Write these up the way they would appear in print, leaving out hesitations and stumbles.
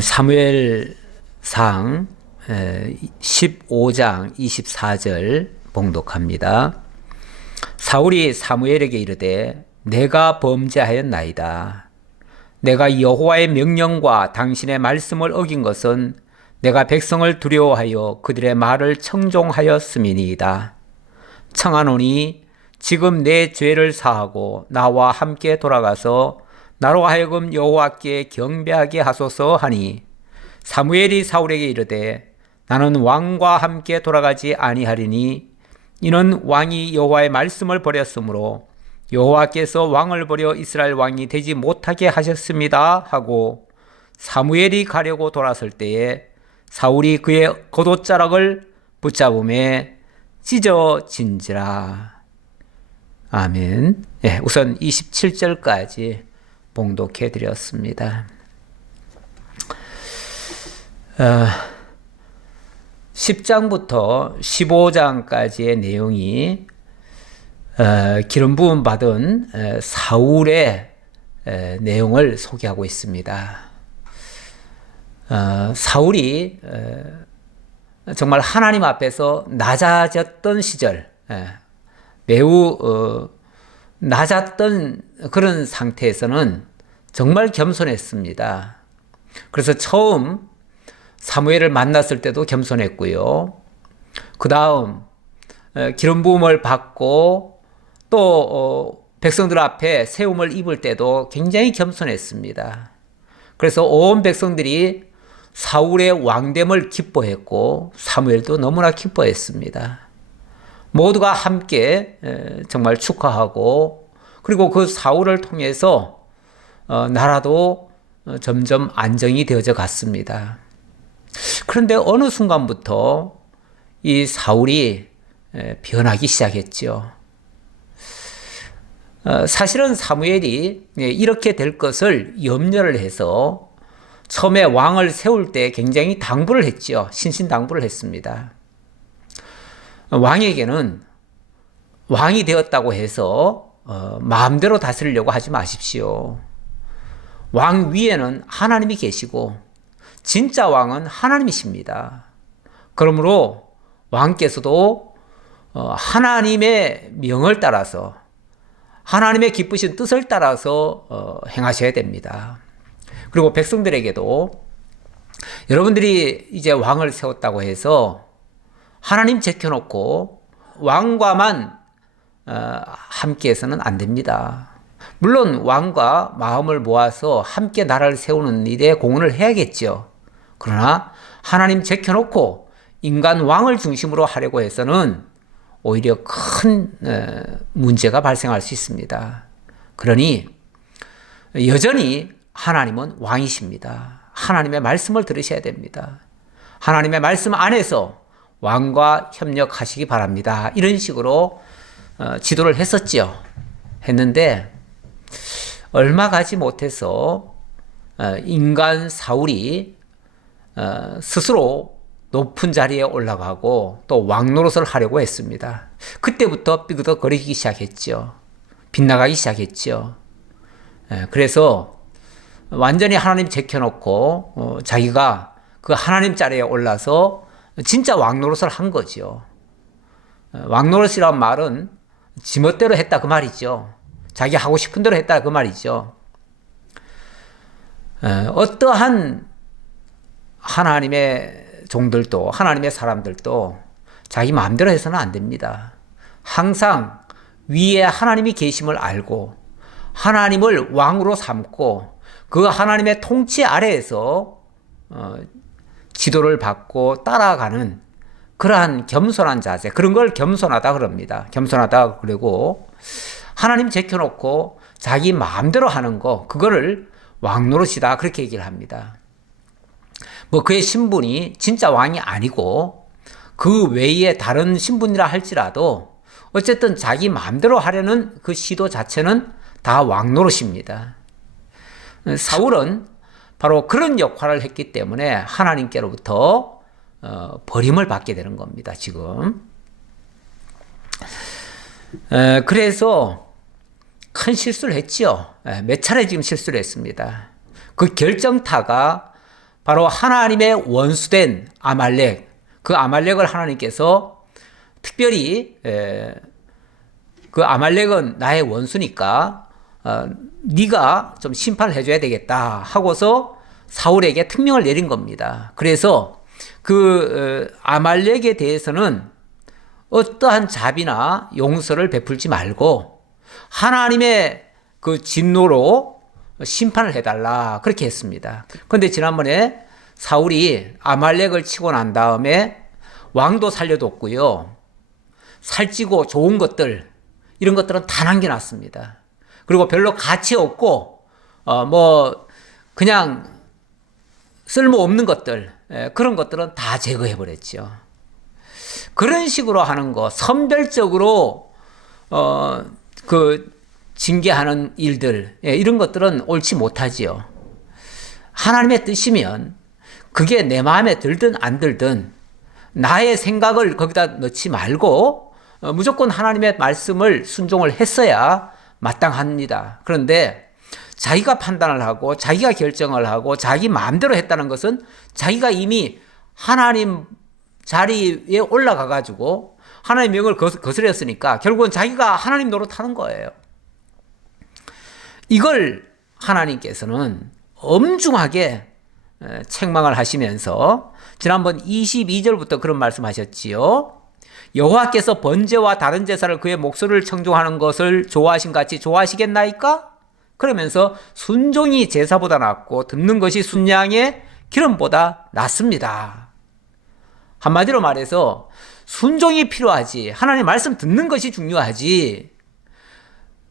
사무엘상 15장 24절 봉독합니다. 사울이 사무엘에게 이르되 내가 범죄하였나이다. 내가 여호와의 명령과 당신의 말씀을 어긴 것은 내가 백성을 두려워하여 그들의 말을 청종하였음이니이다. 청하노니 지금 내 죄를 사하고 나와 함께 돌아가서 나로 하여금 여호와께 경배하게 하소서 하니, 사무엘이 사울에게 이르되 나는 왕과 함께 돌아가지 아니하리니 이는 왕이 여호와의 말씀을 버렸으므로 여호와께서 왕을 버려 이스라엘 왕이 되지 못하게 하셨습니다 하고, 사무엘이 가려고 돌아설 때에 사울이 그의 겉옷자락을 붙잡음에 찢어진지라. 아멘. 우선 27절까지 봉독해 드렸습니다. 10장부터 15장까지의 내용이 기름 부음 받은 사울의 내용을 소개하고 있습니다. 사울이 정말 하나님 앞에서 낮아졌던 시절, 매우 낮았던 그런 상태에서는 정말 겸손했습니다. 그래서 처음 사무엘을 만났을 때도 겸손했고요. 그 다음 기름 부음을 받고 또 백성들 앞에 세움을 입을 때도 굉장히 겸손했습니다. 그래서 온 백성들이 사울의 왕됨을 기뻐했고 사무엘도 너무나 기뻐했습니다. 모두가 함께 정말 축하하고, 그리고 그 사울을 통해서 나라도 점점 안정이 되어져 갔습니다. 그런데 어느 순간부터 이 사울이 변하기 시작했죠. 사실은 사무엘이 이렇게 될 것을 염려를 해서 처음에 왕을 세울 때 굉장히 당부를 했죠. 신신당부를 했습니다. 왕에게는 왕이 되었다고 해서 마음대로 다스리려고 하지 마십시오. 왕 위에는 하나님이 계시고 진짜 왕은 하나님이십니다. 그러므로 왕께서도 하나님의 명을 따라서, 하나님의 기쁘신 뜻을 따라서 행하셔야 됩니다. 그리고 백성들에게도 여러분들이 이제 왕을 세웠다고 해서 하나님 제껴놓고 왕과만 함께해서는 안 됩니다. 물론 왕과 마음을 모아서 함께 나라를 세우는 일에 공헌을 해야겠죠. 그러나 하나님 제껴놓고 인간 왕을 중심으로 하려고 해서는 오히려 큰 문제가 발생할 수 있습니다. 그러니 여전히 하나님은 왕이십니다. 하나님의 말씀을 들으셔야 됩니다. 하나님의 말씀 안에서 왕과 협력하시기 바랍니다. 이런 식으로 지도를 했는데 얼마 가지 못해서 인간 사울이 스스로 높은 자리에 올라가고 또 왕 노릇을 하려고 했습니다. 그때부터 삐그덕거리기 시작했죠. 빗나가기 시작했죠. 그래서 완전히 하나님 제껴놓고 자기가 그 하나님 자리에 올라서 진짜 왕 노릇을 한 거죠. 왕 노릇이란 말은 지멋대로 했다 그 말이죠. 자기 하고 싶은 대로 했다 그 말이죠. 어떠한 하나님의 종들도, 하나님의 사람들도 자기 마음대로 해서는 안 됩니다. 항상 위에 하나님이 계심을 알고 하나님을 왕으로 삼고 그 하나님의 통치 아래에서 지도를 받고 따라가는 그러한 겸손한 자세, 그런 걸 겸손하다 그럽니다. 겸손하다 그러고, 하나님 제껴놓고 자기 마음대로 하는 거, 그거를 왕노릇이다 그렇게 얘기를 합니다. 그의 신분이 진짜 왕이 아니고 그 외에 다른 신분이라 할지라도 어쨌든 자기 마음대로 하려는 그 시도 자체는 다 왕노릇입니다. 사울은 바로 그런 역할을 했기 때문에 하나님께로부터 버림을 받게 되는 겁니다. 지금 그래서 큰 실수를 했죠. 몇 차례 지금 실수를 했습니다. 그 결정타가 바로 하나님의 원수된 아말렉, 그 아말렉을 하나님께서 특별히 그 아말렉은 나의 원수니까 네가 좀 심판을 해줘야 되겠다 하고서 사울에게 특명을 내린 겁니다. 그래서 그 아말렉에 대해서는 어떠한 자비나 용서를 베풀지 말고 하나님의 그 진노로 심판을 해달라 그렇게 했습니다. 그런데 지난번에 사울이 아말렉을 치고 난 다음에 왕도 살려뒀고요, 살찌고 좋은 것들 이런 것들은 다 남겨놨습니다. 그리고 별로 가치 없고 뭐 그냥 쓸모없는 것들, 그런 것들은 다 제거해버렸죠. 그런 식으로 하는 거, 선별적으로 그 징계하는 일들, 이런 것들은 옳지 못하지요. 하나님의 뜻이면 그게 내 마음에 들든 안 들든 나의 생각을 거기다 넣지 말고 무조건 하나님의 말씀을 순종을 했어야 마땅합니다. 그런데 자기가 판단을 하고 자기가 결정을 하고 자기 마음대로 했다는 것은 자기가 이미 하나님 자리에 올라가 가지고 하나님의 명을 거스렸으니까 결국은 자기가 하나님 노릇하는 거예요. 이걸 하나님께서는 엄중하게 책망을 하시면서 지난번 22절부터 그런 말씀하셨지요. 여호와께서 번제와 다른 제사를 그의 목소리를 청종하는 것을 좋아하신 같이 좋아하시겠나이까? 그러면서 순종이 제사보다 낫고 듣는 것이 순양의 기름보다 낫습니다. 한마디로 말해서 순종이 필요하지, 하나님 말씀 듣는 것이 중요하지.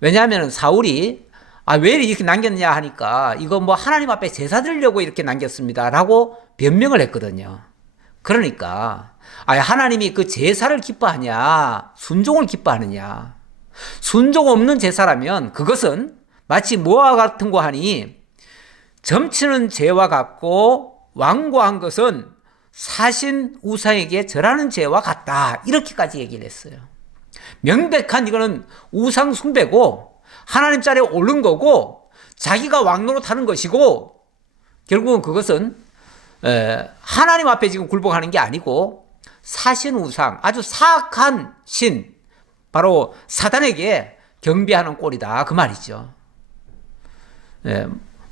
왜냐하면 사울이 왜 이렇게 남겼냐 하니까 이거 뭐 하나님 앞에 제사 드리려고 이렇게 남겼습니다 라고 변명을 했거든요. 그러니까 하나님이 그 제사를 기뻐하냐 순종을 기뻐하느냐. 순종 없는 제사라면 그것은 마치 뭐와 같은 거 하니 점치는 죄와 같고 완고한 것은 사신 우상에게 절하는 죄와 같다, 이렇게까지 얘기를 했어요. 명백한 이거는 우상 숭배고 하나님 자리에 오른 거고 자기가 왕노릇하는 것이고 결국은 그것은 하나님 앞에 지금 굴복하는 게 아니고 사신 우상, 아주 사악한 신, 바로 사단에게 경배하는 꼴이다 그 말이죠.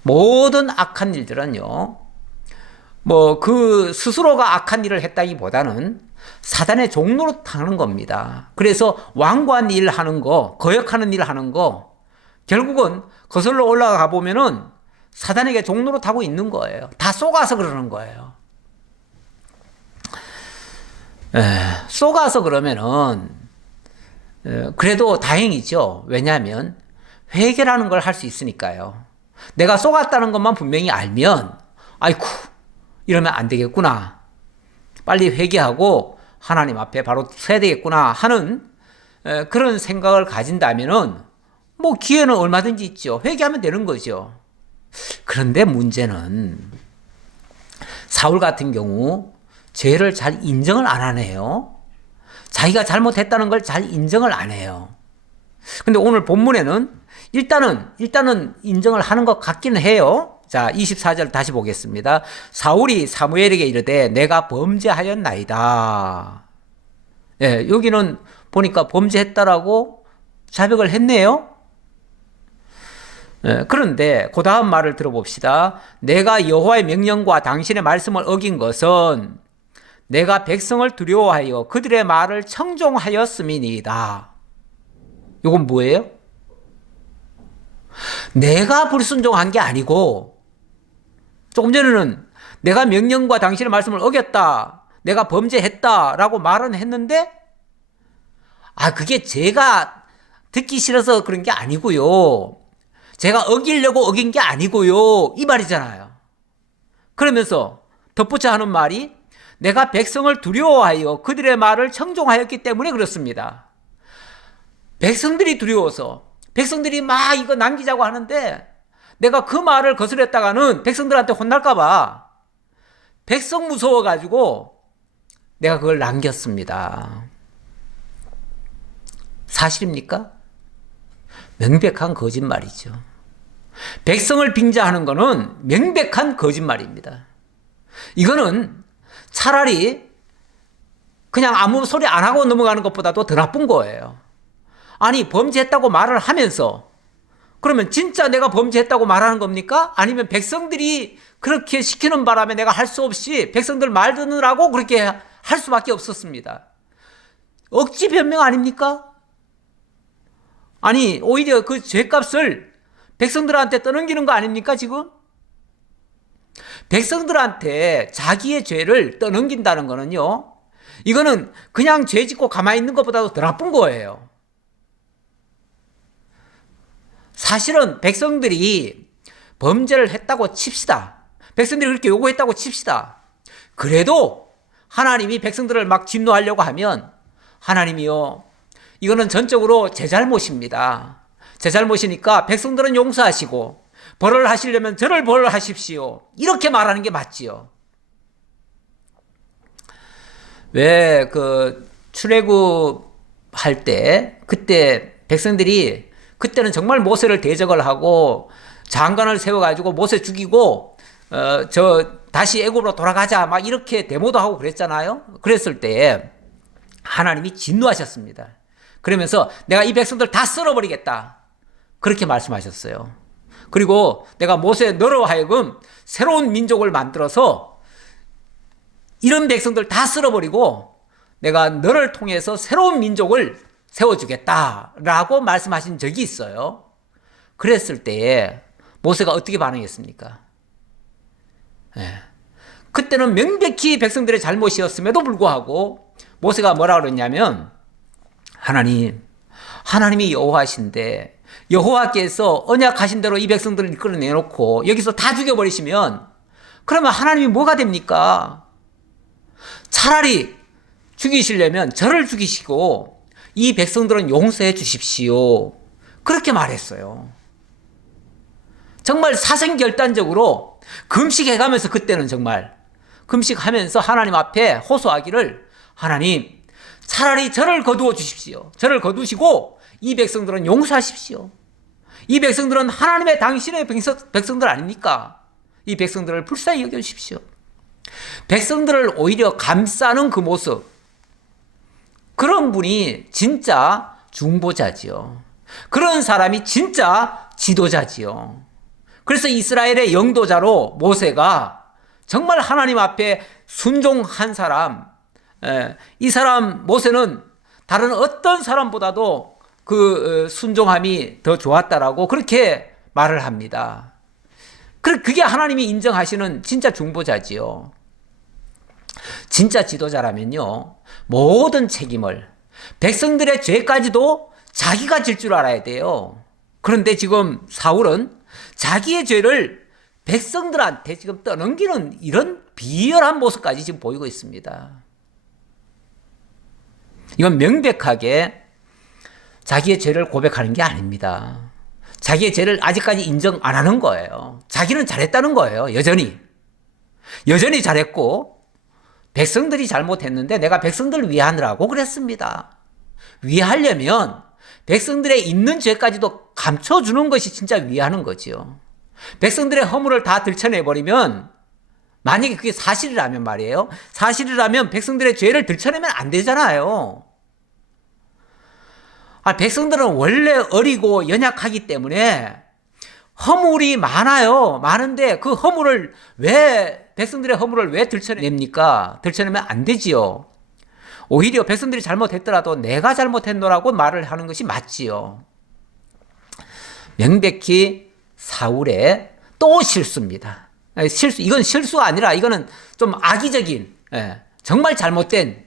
모든 악한 일들은요, 뭐 그 스스로가 악한 일을 했다기보다는 사단의 종로로 하는 겁니다. 그래서 완고한 일 하는 거, 거역하는 일 하는 거, 결국은 거슬러 올라가 보면은 사단에게 종로로 타고 있는 거예요. 다 속아서 그러는 거예요. 속아서 그러면은 그래도 다행이죠. 왜냐하면 회개라는 걸 할 수 있으니까요. 내가 속았다는 것만 분명히 알면 아이쿠 이러면 안 되겠구나, 빨리 회개하고 하나님 앞에 바로 서야 되겠구나 하는 그런 생각을 가진다면은 뭐 기회는 얼마든지 있죠. 회개하면 되는 거죠. 그런데 문제는 사울 같은 경우 죄를 잘 인정을 안 하네요. 자기가 잘못했다는 걸 잘 인정을 안 해요. 근데 오늘 본문에는 일단은 인정을 하는 것 같기는 해요. 자, 24절 다시 보겠습니다. 사울이 사무엘에게 이르되 내가 범죄하였나이다. 여기는 보니까 범죄했다라고 자백을 했네요. 그런데 그 다음 말을 들어봅시다. 내가 여호와의 명령과 당신의 말씀을 어긴 것은 내가 백성을 두려워하여 그들의 말을 청종하였음이니이다. 이건 뭐예요? 내가 불순종한 게 아니고, 조금 전에는 내가 명령과 당신의 말씀을 어겼다, 내가 범죄했다라고 말은 했는데 그게 제가 듣기 싫어서 그런 게 아니고요, 제가 어기려고 어긴 게 아니고요, 이 말이잖아요. 그러면서 덧붙여 하는 말이 내가 백성을 두려워하여 그들의 말을 청종하였기 때문에 그렇습니다. 백성들이 두려워서 백성들이 막 이거 남기자고 하는데 내가 그 말을 거스렸다가는 백성들한테 혼날까 봐 백성 무서워가지고 내가 그걸 남겼습니다. 사실입니까? 명백한 거짓말이죠. 백성을 빙자하는 것은 명백한 거짓말입니다. 이거는 차라리 그냥 아무 소리 안 하고 넘어가는 것보다도 더 나쁜 거예요. 아니, 범죄했다고 말을 하면서 그러면 진짜 내가 범죄했다고 말하는 겁니까? 아니면 백성들이 그렇게 시키는 바람에 내가 할 수 없이 백성들 말 듣느라고 그렇게 할 수밖에 없었습니다. 억지 변명 아닙니까? 아니, 오히려 그 죄값을 백성들한테 떠넘기는 거 아닙니까, 지금? 백성들한테 자기의 죄를 떠넘긴다는 거는요, 이거는 그냥 죄 짓고 가만히 있는 것보다도 더 나쁜 거예요. 사실은 백성들이 범죄를 했다고 칩시다. 백성들이 그렇게 요구했다고 칩시다. 그래도 하나님이 백성들을 막 진노하려고 하면 하나님이요, 이거는 전적으로 제 잘못입니다. 제 잘못이니까 백성들은 용서하시고 벌을 하시려면 저를 벌하십시오. 이렇게 말하는 게 맞지요. 왜 출애굽할 때 그때 백성들이 그때는 정말 모세를 대적을 하고 장관을 세워가지고 모세 죽이고 다시 애굽으로 돌아가자 막 이렇게 데모도 하고 그랬잖아요. 그랬을 때 하나님이 진노하셨습니다. 그러면서 내가 이 백성들 다 쓸어버리겠다 그렇게 말씀하셨어요. 그리고 내가 모세 너로 하여금 새로운 민족을 만들어서 이런 백성들 다 쓸어버리고 내가 너를 통해서 새로운 민족을 세워주겠다라고 말씀하신 적이 있어요. 그랬을 때에 모세가 어떻게 반응했습니까? 그때는 명백히 백성들의 잘못이었음에도 불구하고 모세가 뭐라 그랬냐면, 하나님이 여호와신데 여호와께서 언약하신 대로 이 백성들을 이끌어내놓고 여기서 다 죽여버리시면 그러면 하나님이 뭐가 됩니까? 차라리 죽이시려면 저를 죽이시고 이 백성들은 용서해 주십시오. 그렇게 말했어요. 정말 사생결단적으로 금식해가면서, 그때는 정말 금식하면서 하나님 앞에 호소하기를, 하나님 차라리 저를 거두어 주십시오. 저를 거두시고 이 백성들은 용서하십시오. 이 백성들은 하나님의 당신의 백성들 아닙니까? 이 백성들을 불쌍히 여겨주십시오. 백성들을 오히려 감싸는 그 모습, 그런 분이 진짜 중보자지요. 그런 사람이 진짜 지도자지요. 그래서 이스라엘의 영도자로 모세가 정말 하나님 앞에 순종한 사람, 이 사람 모세는 다른 어떤 사람보다도 그 순종함이 더 좋았다라고 그렇게 말을 합니다. 그게 하나님이 인정하시는 진짜 중보자지요. 진짜 지도자라면요, 모든 책임을, 백성들의 죄까지도 자기가 질 줄 알아야 돼요. 그런데 지금 사울은 자기의 죄를 백성들한테 지금 떠넘기는 이런 비열한 모습까지 지금 보이고 있습니다. 이건 명백하게 자기의 죄를 고백하는 게 아닙니다. 자기의 죄를 아직까지 인정 안 하는 거예요. 자기는 잘했다는 거예요. 여전히 잘했고 백성들이 잘못했는데 내가 백성들을 위하느라고 그랬습니다. 위하려면 백성들의 있는 죄까지도 감춰주는 것이 진짜 위하는 거지요. 백성들의 허물을 다 들춰내버리면, 만약에 그게 사실이라면 말이에요. 사실이라면 백성들의 죄를 들춰내면 안 되잖아요. 백성들은 원래 어리고 연약하기 때문에 허물이 많아요. 많은데 그 허물을 백성들의 허물을 왜 들춰냅니까? 들춰내면 안 되지요. 오히려 백성들이 잘못했더라도 내가 잘못했노라고 말을 하는 것이 맞지요. 명백히 사울의 또 실수입니다. 이건 실수가 아니라 이거는 좀 악의적인, 정말 잘못된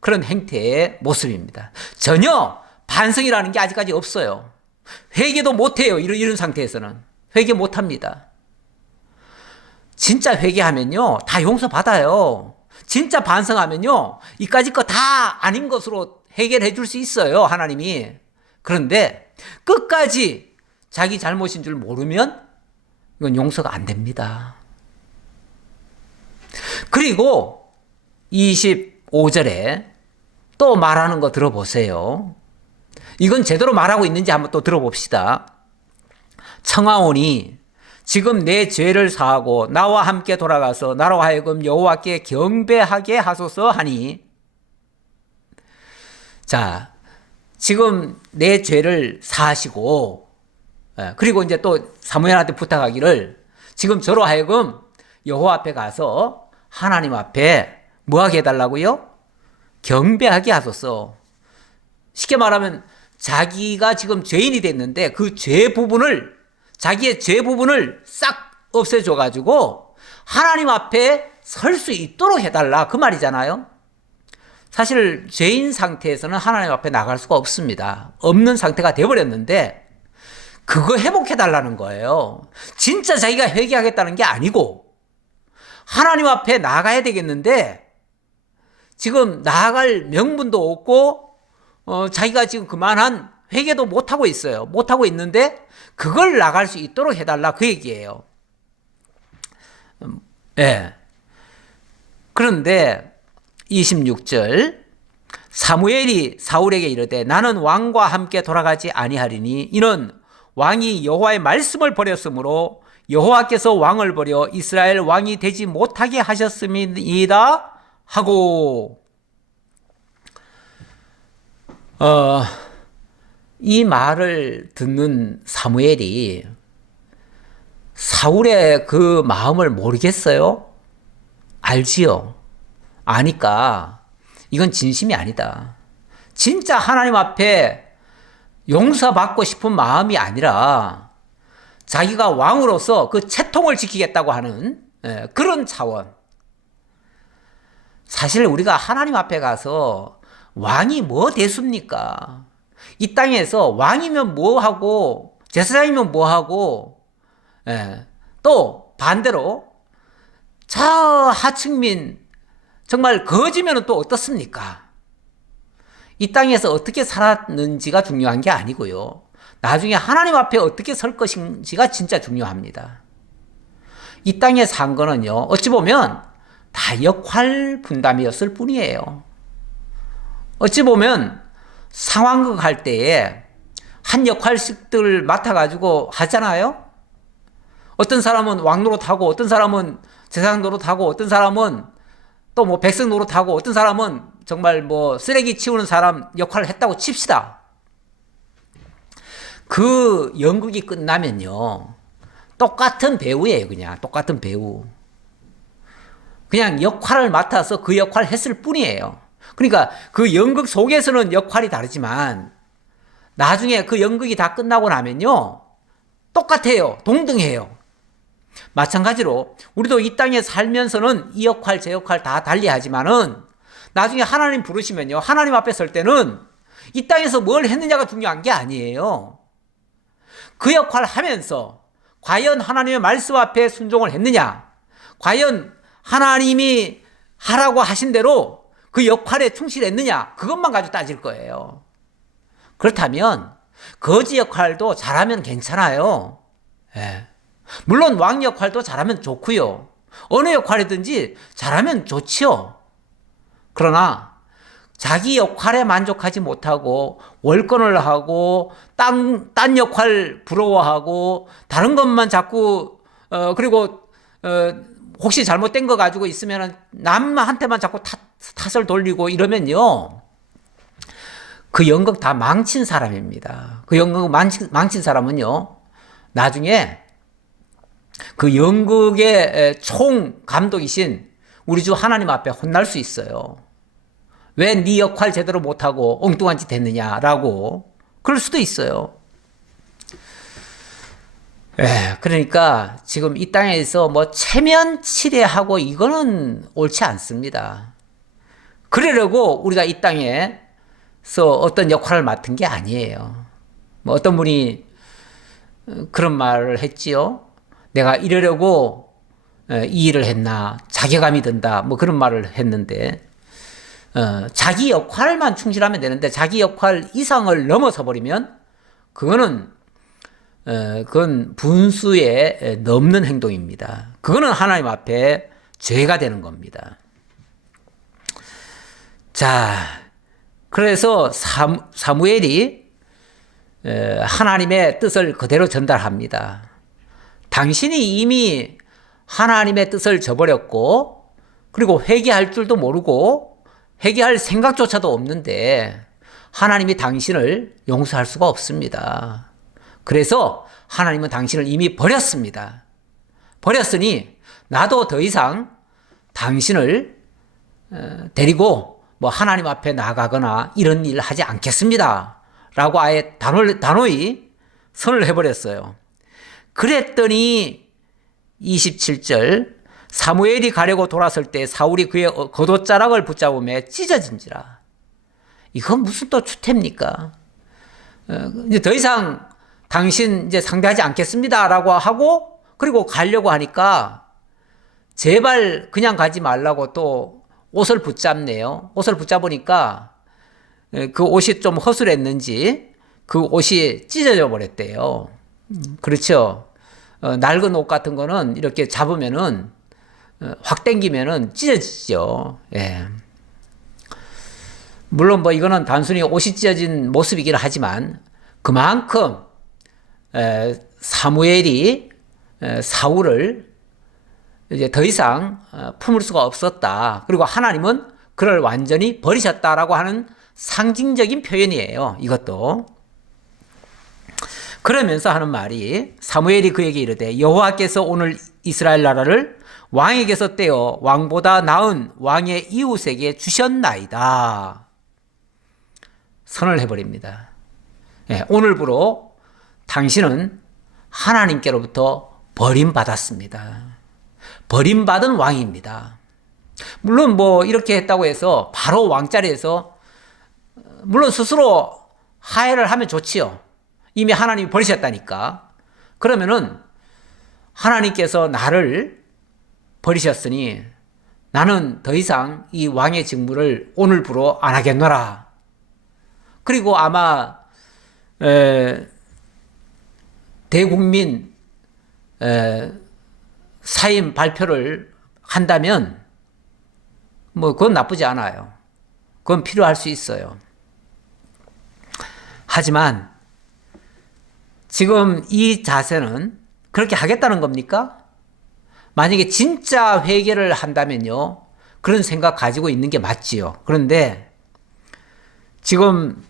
그런 행태의 모습입니다. 전혀 반성이라는 게 아직까지 없어요. 회개도 못해요. 이런 상태에서는 회개 못합니다. 진짜 회개하면요 다 용서받아요. 진짜 반성하면요 이까짓 거 다 아닌 것으로 해결해 줄 수 있어요, 하나님이. 그런데 끝까지 자기 잘못인 줄 모르면 이건 용서가 안 됩니다. 그리고 25절에 또 말하는 거 들어보세요. 이건 제대로 말하고 있는지 한번 또 들어봅시다. 청하오니 지금 내 죄를 사하고 나와 함께 돌아가서 나로 하여금 여호와께 경배하게 하소서 하니. 자, 지금 내 죄를 사하시고, 그리고 이제 또 사무엘한테 부탁하기를 지금 저로 하여금 여호와 앞에 가서 하나님 앞에 뭐 하게 해달라고요? 경배하게 하소서. 쉽게 말하면 자기가 지금 죄인이 됐는데 그 죄 부분을, 자기의 죄 부분을 싹 없애줘가지고 하나님 앞에 설 수 있도록 해달라, 그 말이잖아요. 사실 죄인 상태에서는 하나님 앞에 나갈 수가 없습니다. 없는 상태가 돼버렸는데 그거 회복해달라는 거예요. 진짜 자기가 회개하겠다는 게 아니고 하나님 앞에 나가야 되겠는데 지금 나아갈 명분도 없고 자기가 지금 그만한 회개도 못하고 있어요. 못하고 있는데 그걸 나갈 수 있도록 해달라, 그 얘기예요. 예. 그런데 26절, 사무엘이 사울에게 이르되 나는 왕과 함께 돌아가지 아니하리니 이는 왕이 여호와의 말씀을 버렸으므로 여호와께서 왕을 버려 이스라엘 왕이 되지 못하게 하셨음이다 하고, 이 말을 듣는 사무엘이 사울의 그 마음을 모르겠어요? 알지요. 아니까 이건 진심이 아니다. 진짜 하나님 앞에 용서받고 싶은 마음이 아니라 자기가 왕으로서 그 채통을 지키겠다고 하는 그런 차원. 사실 우리가 하나님 앞에 가서 왕이 뭐 됐습니까? 이 땅에서 왕이면 뭐하고 제사장이면 뭐하고, 또 반대로 저 하층민 정말 거지면 또 어떻습니까? 이 땅에서 어떻게 살았는지가 중요한 게 아니고요. 나중에 하나님 앞에 어떻게 설 것인지가 진짜 중요합니다. 이 땅에 산 거는요, 어찌 보면 다 역할 분담이었을 뿐이에요. 어찌 보면 상황극 할 때에 한 역할씩들 맡아가지고 하잖아요. 어떤 사람은 왕 노릇하고, 어떤 사람은 제사장 노릇하고, 어떤 사람은 또 뭐 백성 노릇하고, 어떤 사람은 정말 뭐 쓰레기 치우는 사람 역할을 했다고 칩시다. 그 연극이 끝나면요, 똑같은 배우예요. 그냥 똑같은 배우. 그냥 역할을 맡아서 그 역할을 했을 뿐이에요. 그러니까 그 연극 속에서는 역할이 다르지만 나중에 그 연극이 다 끝나고 나면요, 똑같아요. 동등해요. 마찬가지로 우리도 이 땅에 살면서는 이 역할 저 역할 다 달리 하지만은 나중에 하나님 부르시면요, 하나님 앞에 설 때는 이 땅에서 뭘 했느냐가 중요한 게 아니에요. 그 역할을 하면서 과연 하나님의 말씀 앞에 순종을 했느냐, 과연 하나님이 하라고 하신 대로 그 역할에 충실했느냐, 그것만 가지고 따질 거예요. 그렇다면 거지 역할도 잘하면 괜찮아요. 물론 왕 역할도 잘하면 좋고요. 어느 역할이든지 잘하면 좋지요. 그러나 자기 역할에 만족하지 못하고 월권을 하고 딴 역할 부러워하고 다른 것만 자꾸 그리고 혹시 잘못된 거 가지고 있으면 남한테만 자꾸 탓을 돌리고 이러면요, 그 연극 다 망친 사람입니다. 그 연극 망친 사람은요, 나중에 그 연극의 총 감독이신 우리 주 하나님 앞에 혼날 수 있어요. 왜 네 역할 제대로 못하고 엉뚱한 짓 했느냐라고. 그럴 수도 있어요. 그러니까 지금 이 땅에서 뭐 체면치레하고 이거는 옳지 않습니다. 그러려고 우리가 이 땅에서 어떤 역할을 맡은 게 아니에요. 뭐 어떤 분이 그런 말을 했지요. 내가 이러려고 이 일을 했나, 자괴감이 든다, 뭐 그런 말을 했는데, 자기 역할만 충실하면 되는데 자기 역할 이상을 넘어서 버리면 그건 분수에 넘는 행동입니다. 그거는 하나님 앞에 죄가 되는 겁니다. 자, 그래서 사무엘이 하나님의 뜻을 그대로 전달합니다. 당신이 이미 하나님의 뜻을 저버렸고, 그리고 회개할 줄도 모르고 회개할 생각조차도 없는데 하나님이 당신을 용서할 수가 없습니다. 그래서 하나님은 당신을 이미 버렸습니다. 버렸으니 나도 더 이상 당신을 데리고 뭐 하나님 앞에 나가거나 이런 일을 하지 않겠습니다. 라고 아예 단호히 선을 해버렸어요. 그랬더니 27절, 사무엘이 가려고 돌았을 때 사울이 그의 겉옷자락을 붙잡으며 찢어진지라. 이건 무슨 또 추태입니까? 이제 더 이상 당신 이제 상대하지 않겠습니다라고 하고, 그리고 가려고 하니까 제발 그냥 가지 말라고 또 옷을 붙잡네요. 옷을 붙잡으니까 그 옷이 좀 허술했는지 그 옷이 찢어져 버렸대요. 그렇죠. 낡은 옷 같은 거는 이렇게 잡으면은 확 당기면은 찢어지죠. 예. 물론 뭐 이거는 단순히 옷이 찢어진 모습이긴 하지만 그만큼 사무엘이 사울을 이제 더 이상 품을 수가 없었다. 그리고 하나님은 그를 완전히 버리셨다라고 하는 상징적인 표현이에요. 이것도. 그러면서 하는 말이, 사무엘이 그에게 이르되 여호와께서 오늘 이스라엘 나라를 왕에게서 떼어 왕보다 나은 왕의 이웃에게 주셨나이다. 선을 해버립니다. 예, 오늘부로 당신은 하나님께로부터 버림받았습니다. 버림받은 왕입니다. 물론 뭐 이렇게 했다고 해서 바로 왕자리에서 물론 스스로 하해를 하면 좋지요. 이미 하나님이 버리셨다니까. 그러면은 하나님께서 나를 버리셨으니 나는 더 이상 이 왕의 직무를 오늘부로 안 하겠노라. 그리고 아마 대국민 사임 발표를 한다면 뭐 그건 나쁘지 않아요. 그건 필요할 수 있어요. 하지만 지금 이 자세는 그렇게 하겠다는 겁니까? 만약에 진짜 회개를 한다면요, 그런 생각 가지고 있는 게 맞지요. 그런데 지금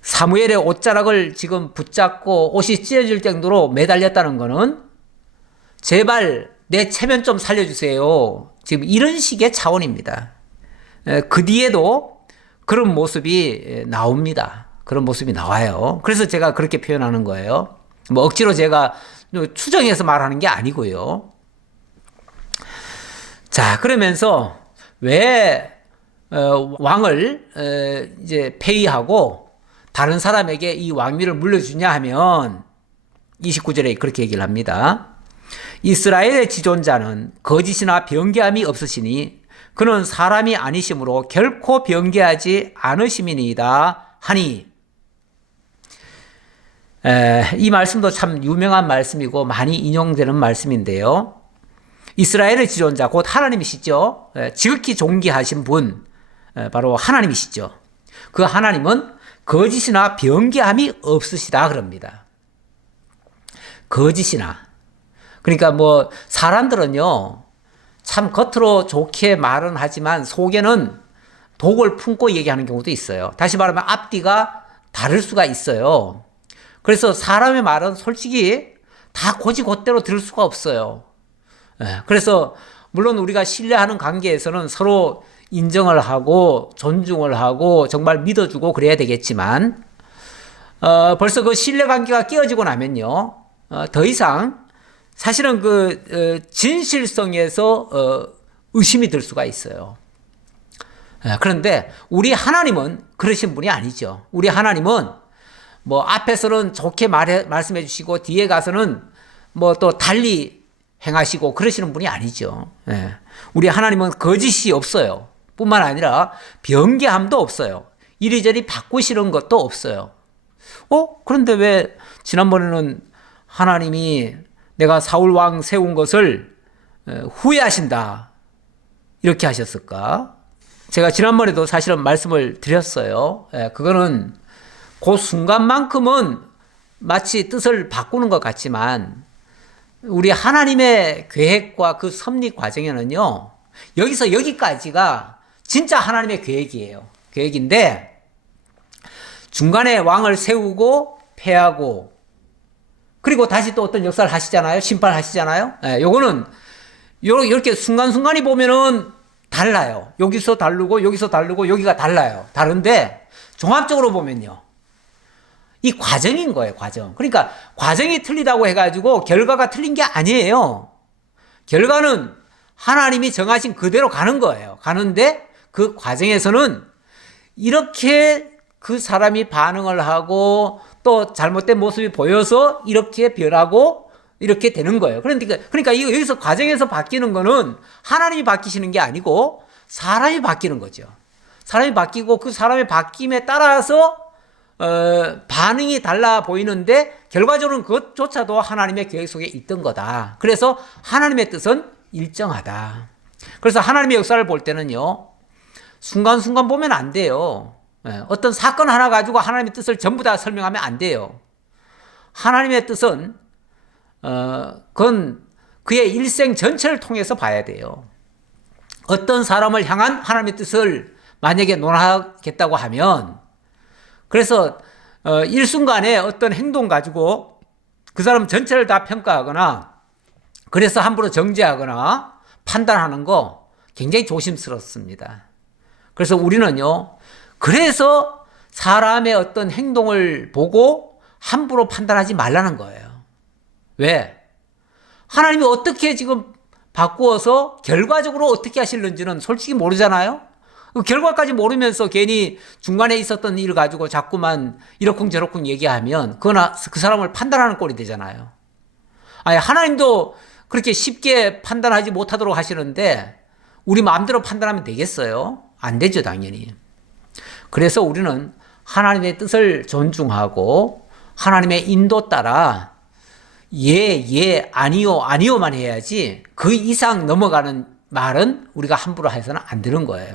사무엘의 옷자락을 지금 붙잡고 옷이 찢어질 정도로 매달렸다는 거는 제발 내 체면 좀 살려주세요. 지금 이런 식의 차원입니다. 그 뒤에도 그런 모습이 나옵니다. 그런 모습이 나와요. 그래서 제가 그렇게 표현하는 거예요. 뭐 억지로 제가 추정해서 말하는 게 아니고요. 자, 그러면서 왜 왕을 이제 폐위하고 다른 사람에게 이 왕위를 물려주냐 하면 29절에 그렇게 얘기를 합니다. 이스라엘의 지존자는 거짓이나 변개함이 없으시니 그는 사람이 아니시므로 결코 변개하지 않으심이니이다 하니. 이 말씀도 참 유명한 말씀이고 많이 인용되는 말씀인데요. 이스라엘의 지존자 곧 하나님이시죠. 지극히 존귀하신 분 바로 하나님이시죠. 그 하나님은 거짓이나 변개함이 없으시다 그럽니다. 거짓이나, 그러니까 뭐 사람들은요 참 겉으로 좋게 말은 하지만 속에는 독을 품고 얘기하는 경우도 있어요. 다시 말하면 앞뒤가 다를 수가 있어요. 그래서 사람의 말은 솔직히 다 곧이곧대로 들을 수가 없어요. 그래서 물론 우리가 신뢰하는 관계에서는 서로 인정을 하고 존중을 하고 정말 믿어주고 그래야 되겠지만 벌써 그 신뢰관계가 깨어지고 나면요 더 이상 사실은 그 진실성에서 의심이 들 수가 있어요. 그런데 우리 하나님은 그러신 분이 아니죠. 우리 하나님은 뭐 앞에서는 좋게 말씀해 주시고 뒤에 가서는 뭐 또 달리 행하시고 그러시는 분이 아니죠. 우리 하나님은 거짓이 없어요. 뿐만 아니라 변개함도 없어요. 이리저리 바꾸시는 것도 없어요. 그런데 왜 지난번에는 하나님이 내가 사울 왕 세운 것을 후회하신다 이렇게 하셨을까? 제가 지난번에도 사실은 말씀을 드렸어요. 그거는 그 순간만큼은 마치 뜻을 바꾸는 것 같지만 우리 하나님의 계획과 그 섭리 과정에는요, 여기서 여기까지가 진짜 하나님의 계획이에요. 계획인데, 중간에 왕을 세우고, 패하고, 그리고 다시 또 어떤 역사를 하시잖아요. 심판하시잖아요. 예, 요거는, 이렇게 순간순간이 보면은 달라요. 여기서 다르고, 여기서 다르고, 여기가 달라요. 다른데, 종합적으로 보면요. 이 과정인 거예요, 과정. 그러니까 과정이 틀리다고 해가지고 결과가 틀린 게 아니에요. 결과는 하나님이 정하신 그대로 가는 거예요. 가는데 그 과정에서는 이렇게 그 사람이 반응을 하고 또 잘못된 모습이 보여서 이렇게 변하고 이렇게 되는 거예요. 그러니까 여기서 과정에서 바뀌는 거는 하나님이 바뀌시는 게 아니고 사람이 바뀌는 거죠. 사람이 바뀌고 그 사람의 바뀜에 따라서 반응이 달라 보이는데 결과적으로는 그것조차도 하나님의 계획 속에 있던 거다. 그래서 하나님의 뜻은 일정하다. 그래서 하나님의 역사를 볼 때는요, 순간순간 보면 안 돼요. 어떤 사건 하나 가지고 하나님의 뜻을 전부 다 설명하면 안 돼요. 하나님의 뜻은 그건 그의 일생 전체를 통해서 봐야 돼요. 어떤 사람을 향한 하나님의 뜻을 만약에 논하겠다고 하면, 그래서 일순간에 어떤 행동 가지고 그 사람 전체를 다 평가하거나 그래서 함부로 정죄하거나 판단하는 거 굉장히 조심스럽습니다. 그래서 우리는요, 그래서 사람의 어떤 행동을 보고 함부로 판단하지 말라는 거예요. 왜? 하나님이 어떻게 지금 바꾸어서 결과적으로 어떻게 하실는지는 솔직히 모르잖아요. 그 결과까지 모르면서 괜히 중간에 있었던 일을 가지고 자꾸만 이러쿵저러쿵 얘기하면 그 사람을 판단하는 꼴이 되잖아요. 아니, 하나님도 그렇게 쉽게 판단하지 못하도록 하시는데 우리 마음대로 판단하면 되겠어요? 안 되죠, 당연히. 그래서 우리는 하나님의 뜻을 존중하고 하나님의 인도 따라 예, 아니요, 아니요만 해야지 그 이상 넘어가는 말은 우리가 함부로 해서는 안 되는 거예요.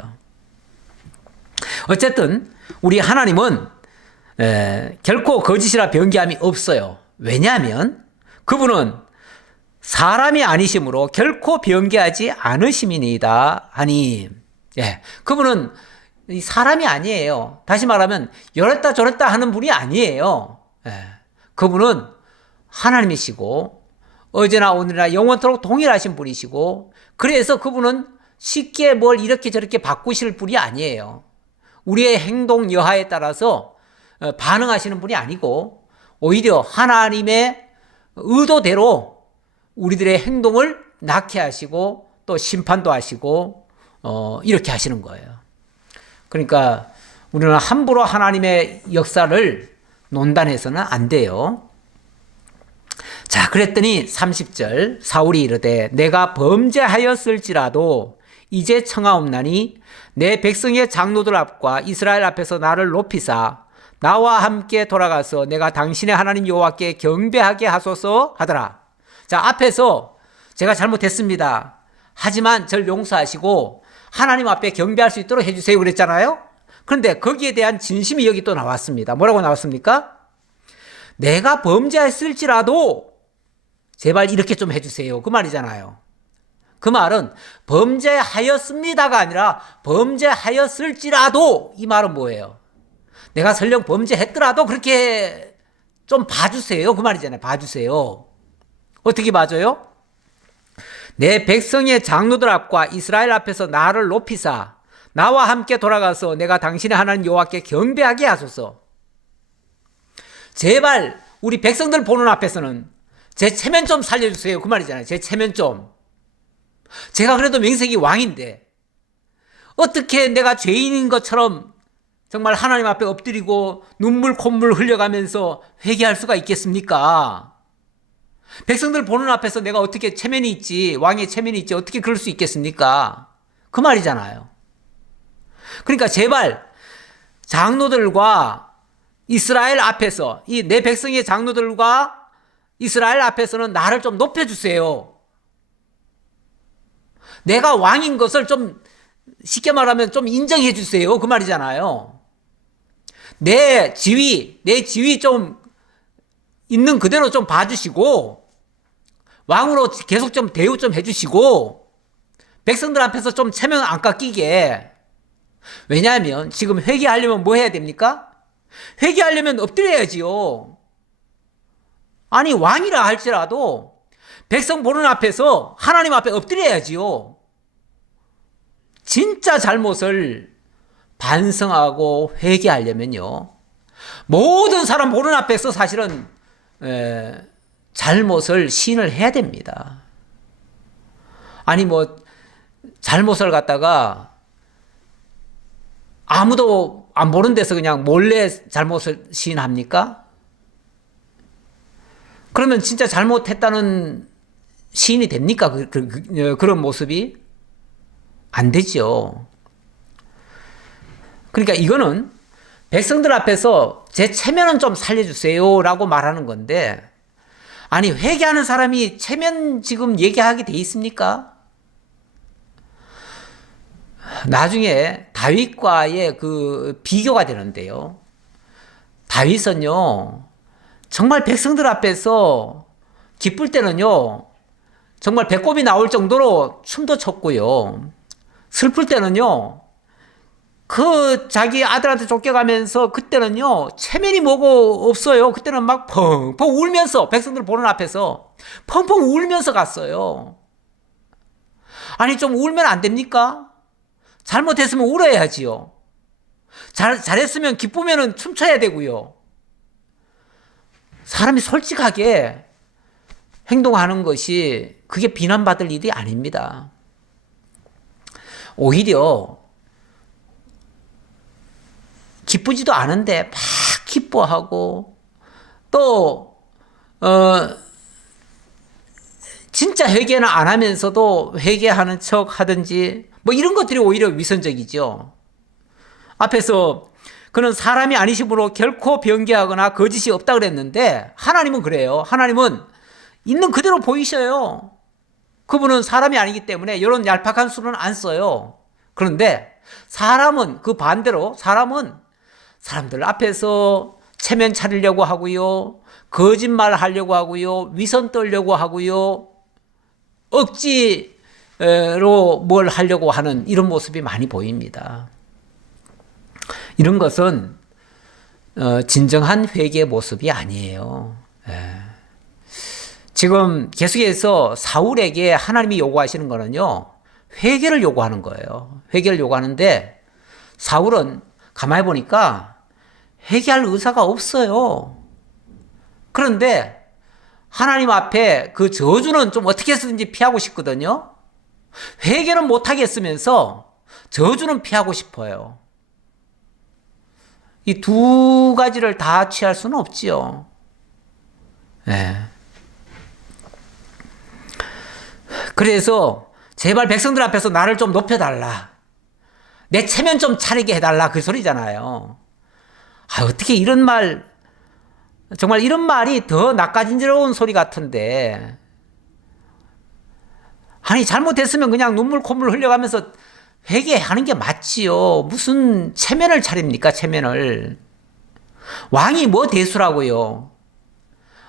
어쨌든 우리 하나님은 결코 거짓이나 변개함이 없어요. 왜냐하면 그분은 사람이 아니시므로 결코 변개하지 않으심이니이다 하니, 그분은 사람이 아니에요. 다시 말하면 이랬다 저랬다 하는 분이 아니에요. 그분은 하나님이시고 어제나 오늘이나 영원토록 동일하신 분이시고, 그래서 그분은 쉽게 뭘 이렇게 저렇게 바꾸실 분이 아니에요. 우리의 행동 여하에 따라서 반응하시는 분이 아니고 오히려 하나님의 의도대로 우리들의 행동을 낳게 하시고 또 심판도 하시고 이렇게 하시는 거예요. 그러니까 우리는 함부로 하나님의 역사를 논단해서는 안 돼요. 자, 그랬더니 30절 사울이 이르되 내가 범죄하였을지라도 이제 청하옵나니 내 백성의 장로들 앞과 이스라엘 앞에서 나를 높이사 나와 함께 돌아가서 내가 당신의 하나님 여호와께 경배하게 하소서 하더라. 자, 앞에서 제가 잘못했습니다. 하지만 저를 용서하시고 하나님 앞에 경배할 수 있도록 해주세요 그랬잖아요. 그런데 거기에 대한 진심이 여기 또 나왔습니다. 뭐라고 나왔습니까? 내가 범죄했을지라도 제발 이렇게 좀 해주세요 그 말이잖아요. 그 말은 범죄하였습니다가 아니라 범죄하였을지라도, 이 말은 뭐예요? 내가 설령 범죄했더라도 그렇게 좀 봐주세요 그 말이잖아요. 봐주세요. 어떻게 봐줘요? 내 백성의 장로들 앞과 이스라엘 앞에서 나를 높이사 나와 함께 돌아가서 내가 당신의 하나님 여호와께 경배하게 하소서. 제발 우리 백성들 보는 앞에서는 제 체면 좀 살려주세요 그 말이잖아요. 제 체면 좀. 제가 그래도 명색이 왕인데 어떻게 내가 죄인인 것처럼 정말 하나님 앞에 엎드리고 눈물 콧물 흘려가면서 회개할 수가 있겠습니까? 백성들 보는 앞에서 내가 어떻게 체면이 있지, 왕의 체면이 있지, 어떻게 그럴 수 있겠습니까? 그 말이잖아요. 그러니까 제발 장로들과 이스라엘 앞에서, 이 내 백성의 장로들과 이스라엘 앞에서는 나를 좀 높여주세요. 내가 왕인 것을 좀 쉽게 말하면 좀 인정해 주세요 그 말이잖아요. 내 지위 좀 있는 그대로 좀 봐주시고 왕으로 계속 좀 대우 좀 해주시고 백성들 앞에서 좀 체면 안 깎이게. 왜냐하면 지금 회개하려면 뭐 해야 됩니까? 회개하려면 엎드려야지요. 아니 왕이라 할지라도 백성 보는 앞에서 하나님 앞에 엎드려야지요. 진짜 잘못을 반성하고 회개하려면요, 모든 사람 보는 앞에서 사실은 잘못을 시인을 해야 됩니다. 아니 뭐 잘못을 갖다가 아무도 안 보는 데서 그냥 몰래 잘못을 시인합니까? 그러면 진짜 잘못했다는 시인이 됩니까? 그런 모습이? 안 되죠. 그러니까 이거는 백성들 앞에서 제 체면은 좀 살려주세요 라고 말하는 건데, 아니 회개하는 사람이 체면 지금 얘기하게 돼 있습니까? 나중에 다윗과의 그 비교가 되는데요, 다윗은요 정말 백성들 앞에서 기쁠 때는요 정말 배꼽이 나올 정도로 춤도 췄고요, 슬플 때는요 그 자기 아들한테 쫓겨가면서 그때는요 체면이 뭐고 없어요. 그때는 막 펑펑 울면서 백성들 보는 앞에서 펑펑 울면서 갔어요. 아니 좀 울면 안 됩니까? 잘못했으면 울어야지요. 잘했으면 기쁘면 춤춰야 되고요. 사람이 솔직하게 행동하는 것이 그게 비난받을 일이 아닙니다. 오히려 기쁘지도 않은데 막 기뻐하고 또 진짜 회개는 안 하면서도 회개하는 척 하든지 뭐 이런 것들이 오히려 위선적이죠. 앞에서 그는 사람이 아니심으로 결코 변개하거나 거짓이 없다 그랬는데 하나님은 그래요. 하나님은 있는 그대로 보이셔요. 그분은 사람이 아니기 때문에 이런 얄팍한 수는 안 써요. 그런데 사람은 그 반대로 사람은 사람들 앞에서 체면 차리려고 하고요, 거짓말 하려고 하고요, 위선 떨려고 하고요, 억지로 뭘 하려고 하는 이런 모습이 많이 보입니다. 이런 것은 진정한 회개의 모습이 아니에요. 지금 계속해서 사울에게 하나님이 요구하시는 거는요, 회개를 요구하는 거예요. 회개를 요구하는데 사울은 가만히 보니까 회개할 의사가 없어요. 그런데 하나님 앞에 그 저주는 좀 어떻게 해서든지 피하고 싶거든요. 회개는 못하겠으면서 저주는 피하고 싶어요. 이 두 가지를 다 취할 수는 없지요. 네. 그래서 제발 백성들 앞에서 나를 좀 높여달라, 내 체면 좀 차리게 해달라, 그 소리잖아요. 어떻게 이런 말, 정말 이런 말이 더 낯가진스러운 소리 같은데, 아니 잘못했으면 그냥 눈물 콧물 흘려가면서 회개하는 게 맞지요. 무슨 체면을 차립니까, 체면을. 왕이 뭐 대수라고요.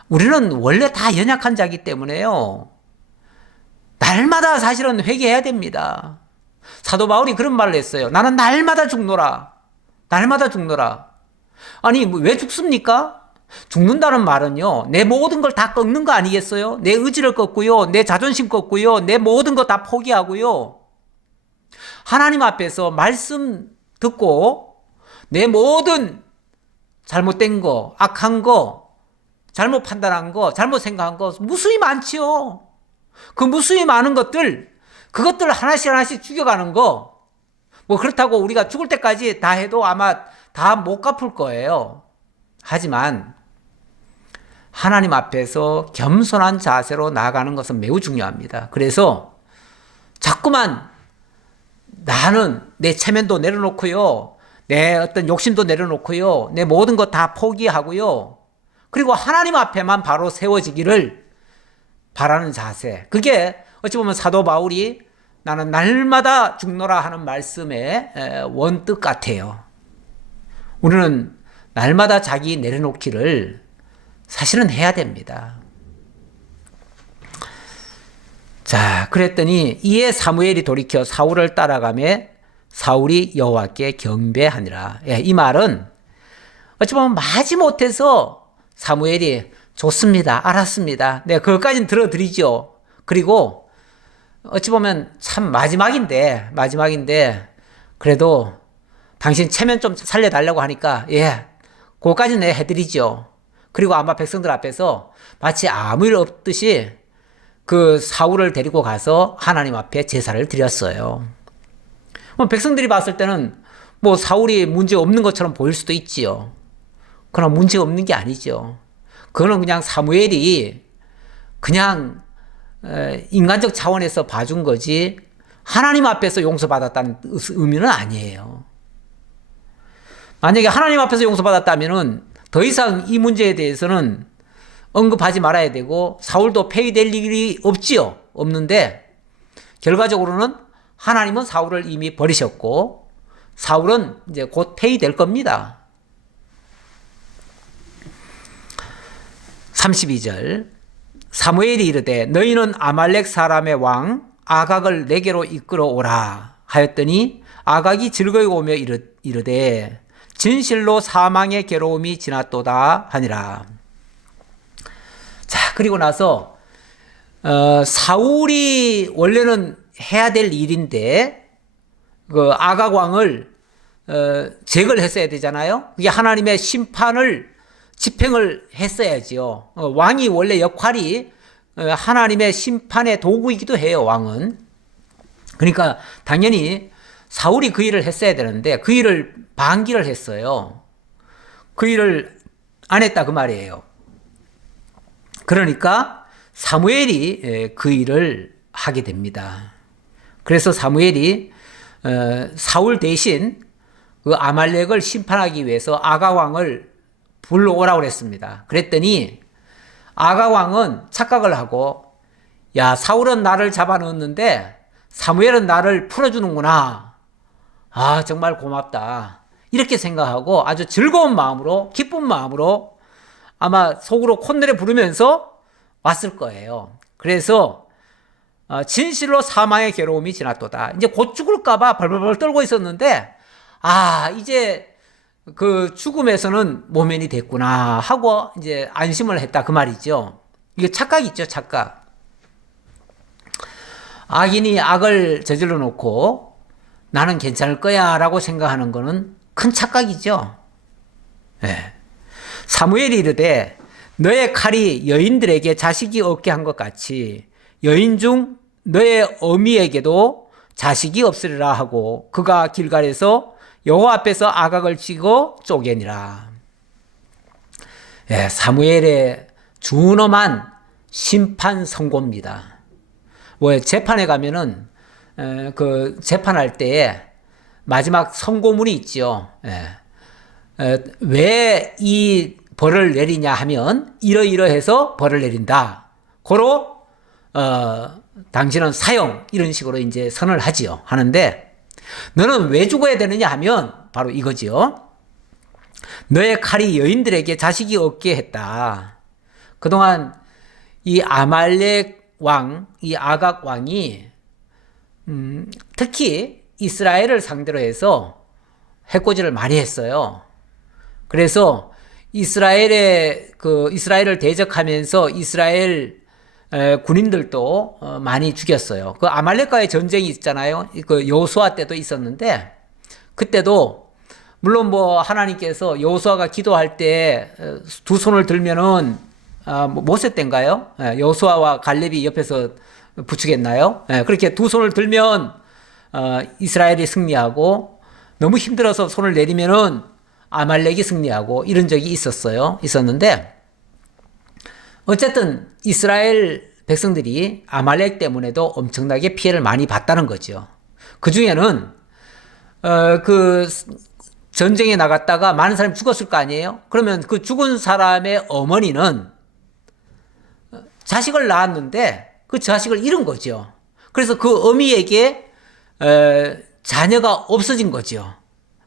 우리는 원래 다 연약한 자이기 때문에요, 날마다 사실은 회개해야 됩니다. 사도 바울이 그런 말을 했어요. 나는 날마다 죽노라. 날마다 죽노라. 아니 왜 죽습니까? 죽는다는 말은요, 내 모든 걸 다 꺾는 거 아니겠어요? 내 의지를 꺾고요, 내 자존심 꺾고요, 내 모든 거 다 포기하고요, 하나님 앞에서 말씀 듣고 내 모든 잘못된 거, 악한 거, 잘못 판단한 거, 잘못 생각한 거 무수히 많지요. 그 무수히 많은 것들, 그것들 하나씩 하나씩 죽여가는 거, 뭐 그렇다고 우리가 죽을 때까지 다 해도 아마 다 못 갚을 거예요. 하지만 하나님 앞에서 겸손한 자세로 나아가는 것은 매우 중요합니다. 그래서 자꾸만 나는 내 체면도 내려놓고요, 내 어떤 욕심도 내려놓고요, 내 모든 것 다 포기하고요, 그리고 하나님 앞에만 바로 세워지기를 바라는 자세, 그게 어찌 보면 사도 바울이 나는 날마다 죽노라 하는 말씀의 원뜻 같아요. 우리는 날마다 자기 내려놓기를 사실은 해야 됩니다. 자, 그랬더니 이에 사무엘이 돌이켜 사울을 따라가매 사울이 여호와께 경배하니라. 예, 이 말은 어찌 보면 마지못해서 사무엘이 좋습니다. 알았습니다. 네, 그것까지는 들어드리죠. 그리고 어찌 보면 참 마지막인데 그래도 당신 체면 좀 살려달라고 하니까 예, 그것까지는 내 해드리죠. 그리고 아마 백성들 앞에서 마치 아무 일 없듯이 그 사울을 데리고 가서 하나님 앞에 제사를 드렸어요. 백성들이 봤을 때는 뭐 사울이 문제 없는 것처럼 보일 수도 있지요. 그러나 문제 없는 게 아니죠. 그거는 그냥 사무엘이 그냥 인간적 차원에서 봐준 거지 하나님 앞에서 용서받았다는 의미는 아니에요. 만약에 하나님 앞에서 용서받았다면은 더 이상 이 문제에 대해서는 언급하지 말아야 되고 사울도 폐위될 일이 없지요. 없는데 결과적으로는 하나님은 사울을 이미 버리셨고 사울은 이제 곧 폐위될 겁니다. 32절 사무엘이 이르되 너희는 아말렉 사람의 왕 아각을 내게로 이끌어 오라 하였더니 아각이 즐거이 오며 이르되 진실로 사망의 괴로움이 지났도다 하니라. 자, 그리고 나서 사울이 원래는 해야 될 일인데 그 아각 왕을 제거를 했어야 되잖아요. 그게 하나님의 심판을 집행을 했어야지요. 왕이 원래 역할이 하나님의 심판의 도구이기도 해요. 왕은. 그러니까 당연히 사울이 그 일을 했어야 되는데 그 일을 방기를 했어요. 그 일을 안 했다 그 말이에요. 그러니까 사무엘이 그 일을 하게 됩니다. 그래서 사무엘이 사울 대신 그 아말렉을 심판하기 위해서 아각 왕을 불러오라고 그랬습니다. 그랬더니 아각 왕은 착각을 하고 야, 사울은 나를 잡아넣었는데 사무엘은 나를 풀어주는구나. 아, 정말 고맙다. 이렇게 생각하고 아주 즐거운 마음으로 기쁜 마음으로 아마 속으로 콧노래 부르면서 왔을 거예요. 그래서 진실로 사망의 괴로움이 지났도다. 이제 곧 죽을까봐 벌벌벌 떨고 있었는데 이제 그 죽음에서는 모면이 됐구나 하고 이제 안심을 했다 그 말이죠. 이게 착각이 있죠, 착각. 악인이 악을 저질러 놓고 나는 괜찮을 거야 라고 생각하는 거는 큰 착각이죠. 네. 사무엘이 이르되 너의 칼이 여인들에게 자식이 없게 한 것 같이 여인 중 너의 어미에게도 자식이 없으리라 하고 그가 길갈에서 여호와 앞에서 아각을 치고 쪼개니라. 예, 사무엘의 준엄한 심판 선고입니다. 뭐 재판에 가면은 그 재판할 때에 마지막 선고문이 있죠. 왜 이 벌을 내리냐 하면 이러이러해서 벌을 내린다. 고로 당신은 사형 이런 식으로 이제 선을 하지요. 하는데 너는 왜 죽어야 되느냐 하면 바로 이거지요. 너의 칼이 여인들에게 자식이 없게 했다. 그동안 이 아말렉 왕, 이 아각 왕이 특히 이스라엘을 상대로 해서 해코지를 많이 했어요. 그래서 이스라엘을 대적하면서 이스라엘 군인들도 많이 죽였어요. 그 아말렉과의 전쟁이 있잖아요. 그 여호수아 때도 있었는데 그때도 물론 뭐 하나님께서 여호수아가 기도할 때 두 손을 들면은 모세 때인가요? 여호수아와 갈렙이 옆에서 부추겼나요? 그렇게 두 손을 들면 이스라엘이 승리하고 너무 힘들어서 손을 내리면은 아말렉이 승리하고 이런 적이 있었는데 어쨌든 이스라엘 백성들이 아말렉 때문에도 엄청나게 피해를 많이 봤다는 거죠. 그 중에는 그 전쟁에 나갔다가 많은 사람이 죽었을 거 아니에요? 그러면 그 죽은 사람의 어머니는 자식을 낳았는데 그 자식을 잃은 거죠. 그래서 그 어미에게 자녀가 없어진 거죠.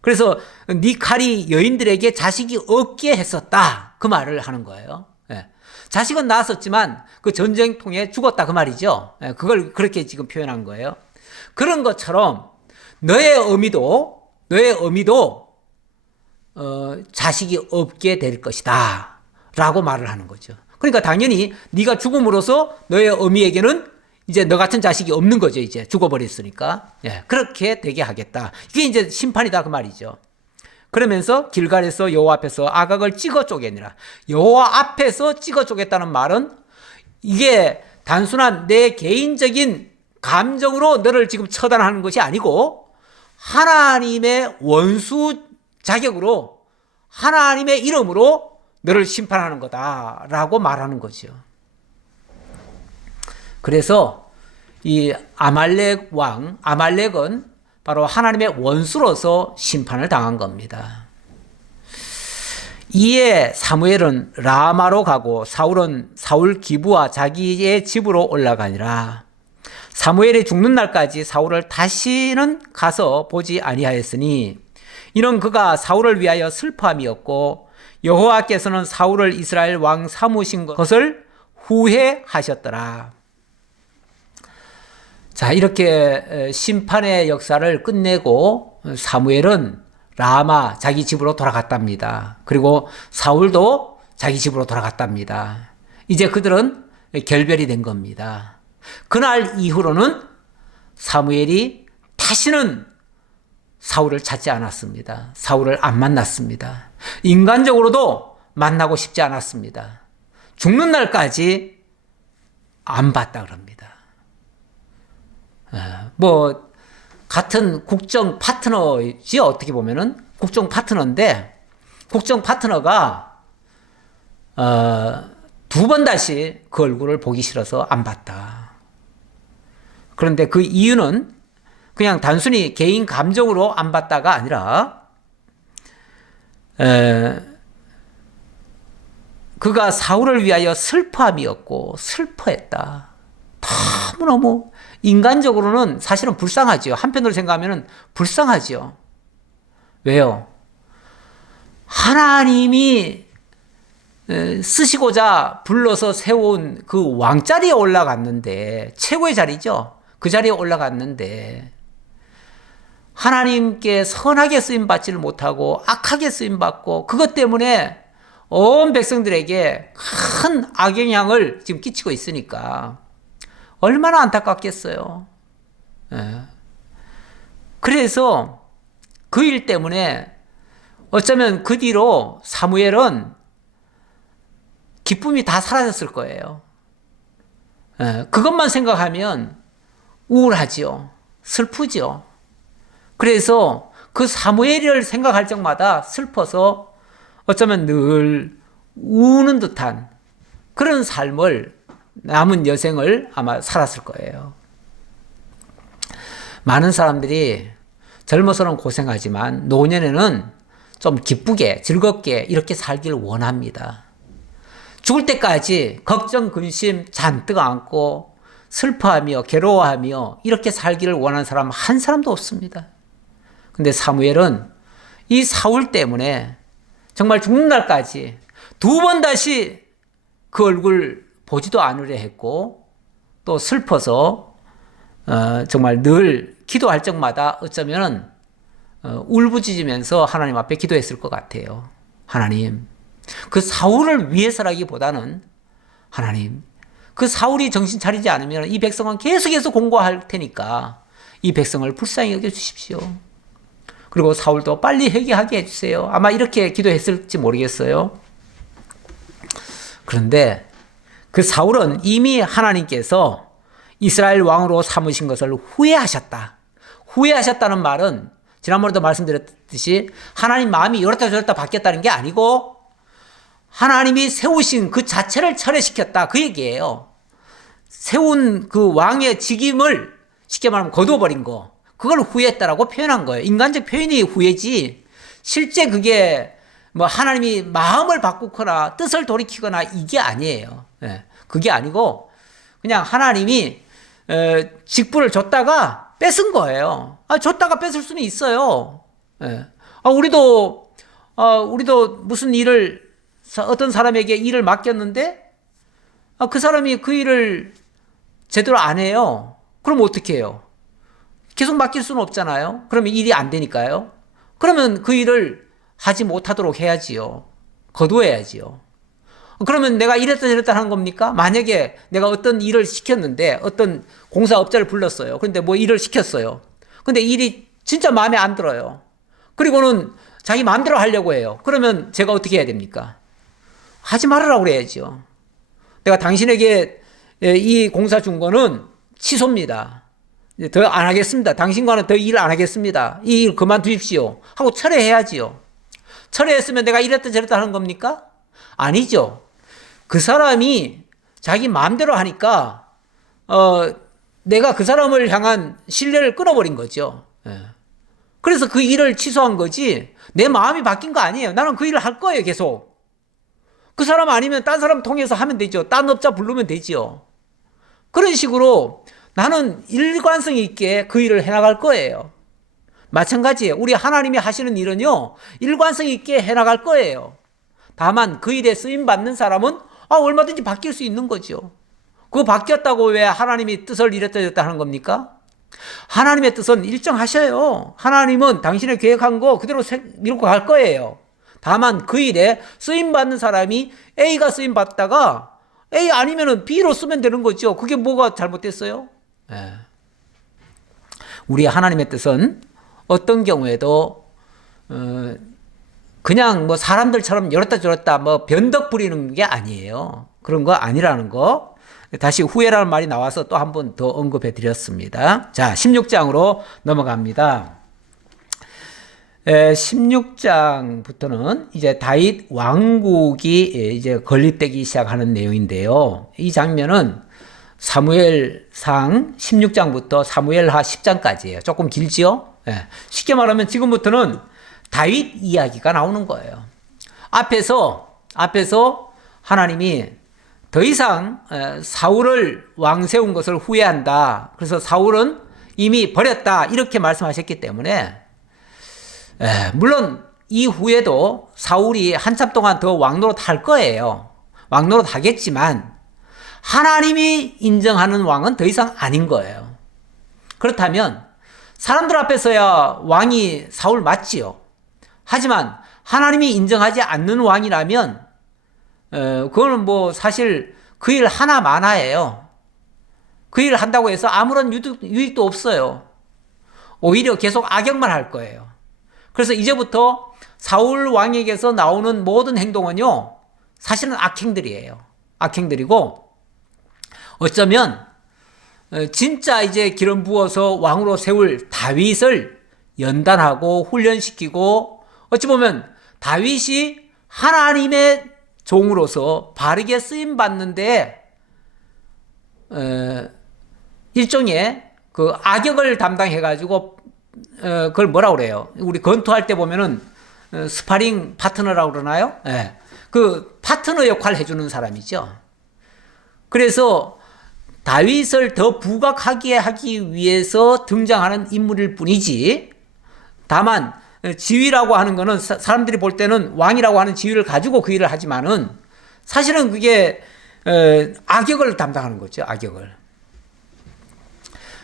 그래서 네 칼이 여인들에게 자식이 없게 했었다 그 말을 하는 거예요. 예. 자식은 낳았었지만 그 전쟁통에 죽었다 그 말이죠. 예. 그걸 그렇게 지금 표현한 거예요. 그런 것처럼 너의 어미도 자식이 없게 될 것이다 라고 말을 하는 거죠. 그러니까 당연히 네가 죽음으로써 너의 어미에게는 이제 너 같은 자식이 없는 거죠. 이제 죽어버렸으니까. 예, 그렇게 되게 하겠다. 이게 이제 심판이다 그 말이죠. 그러면서 길갈에서 여호와 앞에서 아각을 찍어 쪼개니라. 여호와 앞에서 찍어 쪼갰다는 말은 이게 단순한 내 개인적인 감정으로 너를 지금 처단하는 것이 아니고 하나님의 원수 자격으로 하나님의 이름으로 너를 심판하는 거다라고 말하는 거죠. 그래서 이 아말렉 왕, 아말렉은 바로 하나님의 원수로서 심판을 당한 겁니다. 이에 사무엘은 라마로 가고 사울은 사울 기부와 자기의 집으로 올라가니라. 사무엘이 죽는 날까지 사울을 다시는 가서 보지 아니하였으니 이는 그가 사울을 위하여 슬퍼함이었고 여호와께서는 사울을 이스라엘 왕 삼으신 것을 후회하셨더라. 자, 이렇게 심판의 역사를 끝내고 사무엘은 라마 자기 집으로 돌아갔답니다. 그리고 사울도 자기 집으로 돌아갔답니다. 이제 그들은 결별이 된 겁니다. 그날 이후로는 사무엘이 다시는 사울을 찾지 않았습니다. 사울을 안 만났습니다. 인간적으로도 만나고 싶지 않았습니다. 죽는 날까지 안 봤다 그럽니다. 뭐 같은 국정 파트너지 어떻게 보면은 국정 파트너인데 국정 파트너가 두 번 다시 그 얼굴을 보기 싫어서 안 봤다. 그런데 그 이유는 그냥 단순히 개인 감정으로 안 봤다가 아니라 그가 사울을 위하여 슬퍼함이었고 슬퍼했다. 너무너무 인간적으로는 사실은 불쌍하지요. 한편으로 생각하면 불쌍하지요. 왜요? 하나님이 쓰시고자 불러서 세운 그 왕자리에 올라갔는데 최고의 자리죠. 그 자리에 올라갔는데 하나님께 선하게 쓰임받지를 못하고 악하게 쓰임받고 그것 때문에 온 백성들에게 큰 악영향을 지금 끼치고 있으니까 얼마나 안타깝겠어요. 예. 그래서 그 일 때문에 어쩌면 그 뒤로 사무엘은 기쁨이 다 사라졌을 거예요. 예. 그것만 생각하면 우울하지요. 슬프지요. 그래서 그 사무엘을 생각할 적마다 슬퍼서 어쩌면 늘 우는 듯한 그런 삶을 남은 여생을 아마 살았을 거예요. 많은 사람들이 젊어서는 고생하지만 노년에는 좀 기쁘게 즐겁게 이렇게 살길 원합니다. 죽을 때까지 걱정 근심 잔뜩 안고 슬퍼하며 괴로워하며 이렇게 살기를 원하는 사람 한 사람도 없습니다. 근데 사무엘은 이 사울 때문에 정말 죽는 날까지 두 번 다시 그 얼굴 보지도 않으려 했고 또 슬퍼서 정말 늘 기도할 적마다 어쩌면 울부짖으면서 하나님 앞에 기도했을 것 같아요. 하나님, 그 사울을 위해서라기보다는 하나님, 그 사울이 정신 차리지 않으면 이 백성은 계속해서 공고할 테니까 이 백성을 불쌍히 여겨주십시오. 그리고 사울도 빨리 회개하게 해주세요. 아마 이렇게 기도했을지 모르겠어요. 그런데 그 사울은 이미 하나님께서 이스라엘 왕으로 삼으신 것을 후회하셨다. 후회하셨다는 말은 지난번에도 말씀드렸듯이 하나님 마음이 이렇다 저렇다 바뀌었다는 게 아니고 하나님이 세우신 그 자체를 철회시켰다 그 얘기예요. 세운 그 왕의 직임을 쉽게 말하면 거두어버린 거, 그걸 후회했다라고 표현한 거예요. 인간적 표현이 후회지 실제 그게 뭐 하나님이 마음을 바꾸거나 뜻을 돌이키거나 이게 아니에요. 그게 아니고 그냥 하나님이 직분을 줬다가 뺏은 거예요. 줬다가 뺏을 수는 있어요. 우리도 무슨 일을 어떤 사람에게 일을 맡겼는데 그 사람이 그 일을 제대로 안 해요. 그럼 어떻게 해요? 계속 맡길 수는 없잖아요. 그러면 일이 안 되니까요. 그러면 그 일을 하지 못하도록 해야지요. 거두어야지요. 그러면 내가 이랬다 저랬다 하는 겁니까? 만약에 내가 어떤 일을 시켰는데 어떤 공사업자를 불렀어요. 그런데 뭐 일을 시켰어요. 근데 일이 진짜 마음에 안 들어요. 그리고는 자기 마음대로 하려고 해요. 그러면 제가 어떻게 해야 됩니까? 하지 말으라고 그래야죠. 내가 당신에게 이 공사 준 거는 취소입니다. 더 안 하겠습니다. 당신과는 더 일 안 하겠습니다. 이 일 그만두십시오. 하고 철회해야지요. 철회했으면 내가 이랬다 저랬다 하는 겁니까? 아니죠. 그 사람이 자기 마음대로 하니까 내가 그 사람을 향한 신뢰를 끊어버린 거죠. 그래서 그 일을 취소한 거지 내 마음이 바뀐 거 아니에요. 나는 그 일을 할 거예요. 계속. 그 사람 아니면 딴 사람 통해서 하면 되죠. 딴 업자 부르면 되죠. 그런 식으로 나는 일관성 있게 그 일을 해나갈 거예요. 마찬가지예요. 우리 하나님이 하시는 일은요, 일관성 있게 해나갈 거예요. 다만 그 일에 쓰임받는 사람은 얼마든지 바뀔 수 있는 거죠. 그거 바뀌었다고 왜 하나님이 뜻을 이랬다 저랬다 하는 겁니까? 하나님의 뜻은 일정하셔요. 하나님은 당신의 계획한 거 그대로 밀고 갈 거예요. 다만 그 일에 쓰임받는 사람이 A가 쓰임받다가 A 아니면은 B로 쓰면 되는 거죠. 그게 뭐가 잘못됐어요? 우리 하나님의 뜻은 어떤 경우에도 그냥 뭐 사람들처럼 열었다 저랬다 뭐 변덕 부리는 게 아니에요. 그런 거 아니라는 거 다시 후회라는 말이 나와서 또 한 번 더 언급해 드렸습니다. 자, 16장으로 넘어갑니다. 16장부터는 이제 다윗 왕국이 이제 건립되기 시작하는 내용인데요. 이 장면은 사무엘상 16장부터 사무엘하 10장까지예요. 조금 길지요? 쉽게 말하면 지금부터는 다윗 이야기가 나오는 거예요. 앞에서 하나님이 더 이상 사울을 왕 세운 것을 후회한다. 그래서 사울은 이미 버렸다. 이렇게 말씀하셨기 때문에 물론 이후에도 사울이 한참 동안 더 왕노릇 할 거예요. 왕노릇 하겠지만 하나님이 인정하는 왕은 더 이상 아닌 거예요. 그렇다면 사람들 앞에서야 왕이 사울 맞지요. 하지만 하나님이 인정하지 않는 왕이라면 그거는 뭐 사실 그 일 하나마나예요. 그 일 한다고 해서 아무런 유익도 없어요. 오히려 계속 악역만 할 거예요. 그래서 이제부터 사울 왕에게서 나오는 모든 행동은요, 사실은 악행들이에요. 악행들이고 어쩌면 진짜 이제 기름 부어서 왕으로 세울 다윗을 연단하고 훈련시키고 어찌 보면 다윗이 하나님의 종으로서 바르게 쓰임 받는데 일종의 그 악역을 담당해 가지고 그걸 뭐라 그래요? 우리 권투할 때 보면은 스파링 파트너라고 그러나요? 그 파트너 역할을 해주는 사람이죠. 그래서 다윗을 더 부각하게 하기 위해서 등장하는 인물일 뿐이지, 다만 지위라고 하는 거는 사람들이 볼 때는 왕이라고 하는 지위를 가지고 그 일을 하지만은 사실은 그게 악역을 담당하는 거죠. 악역을.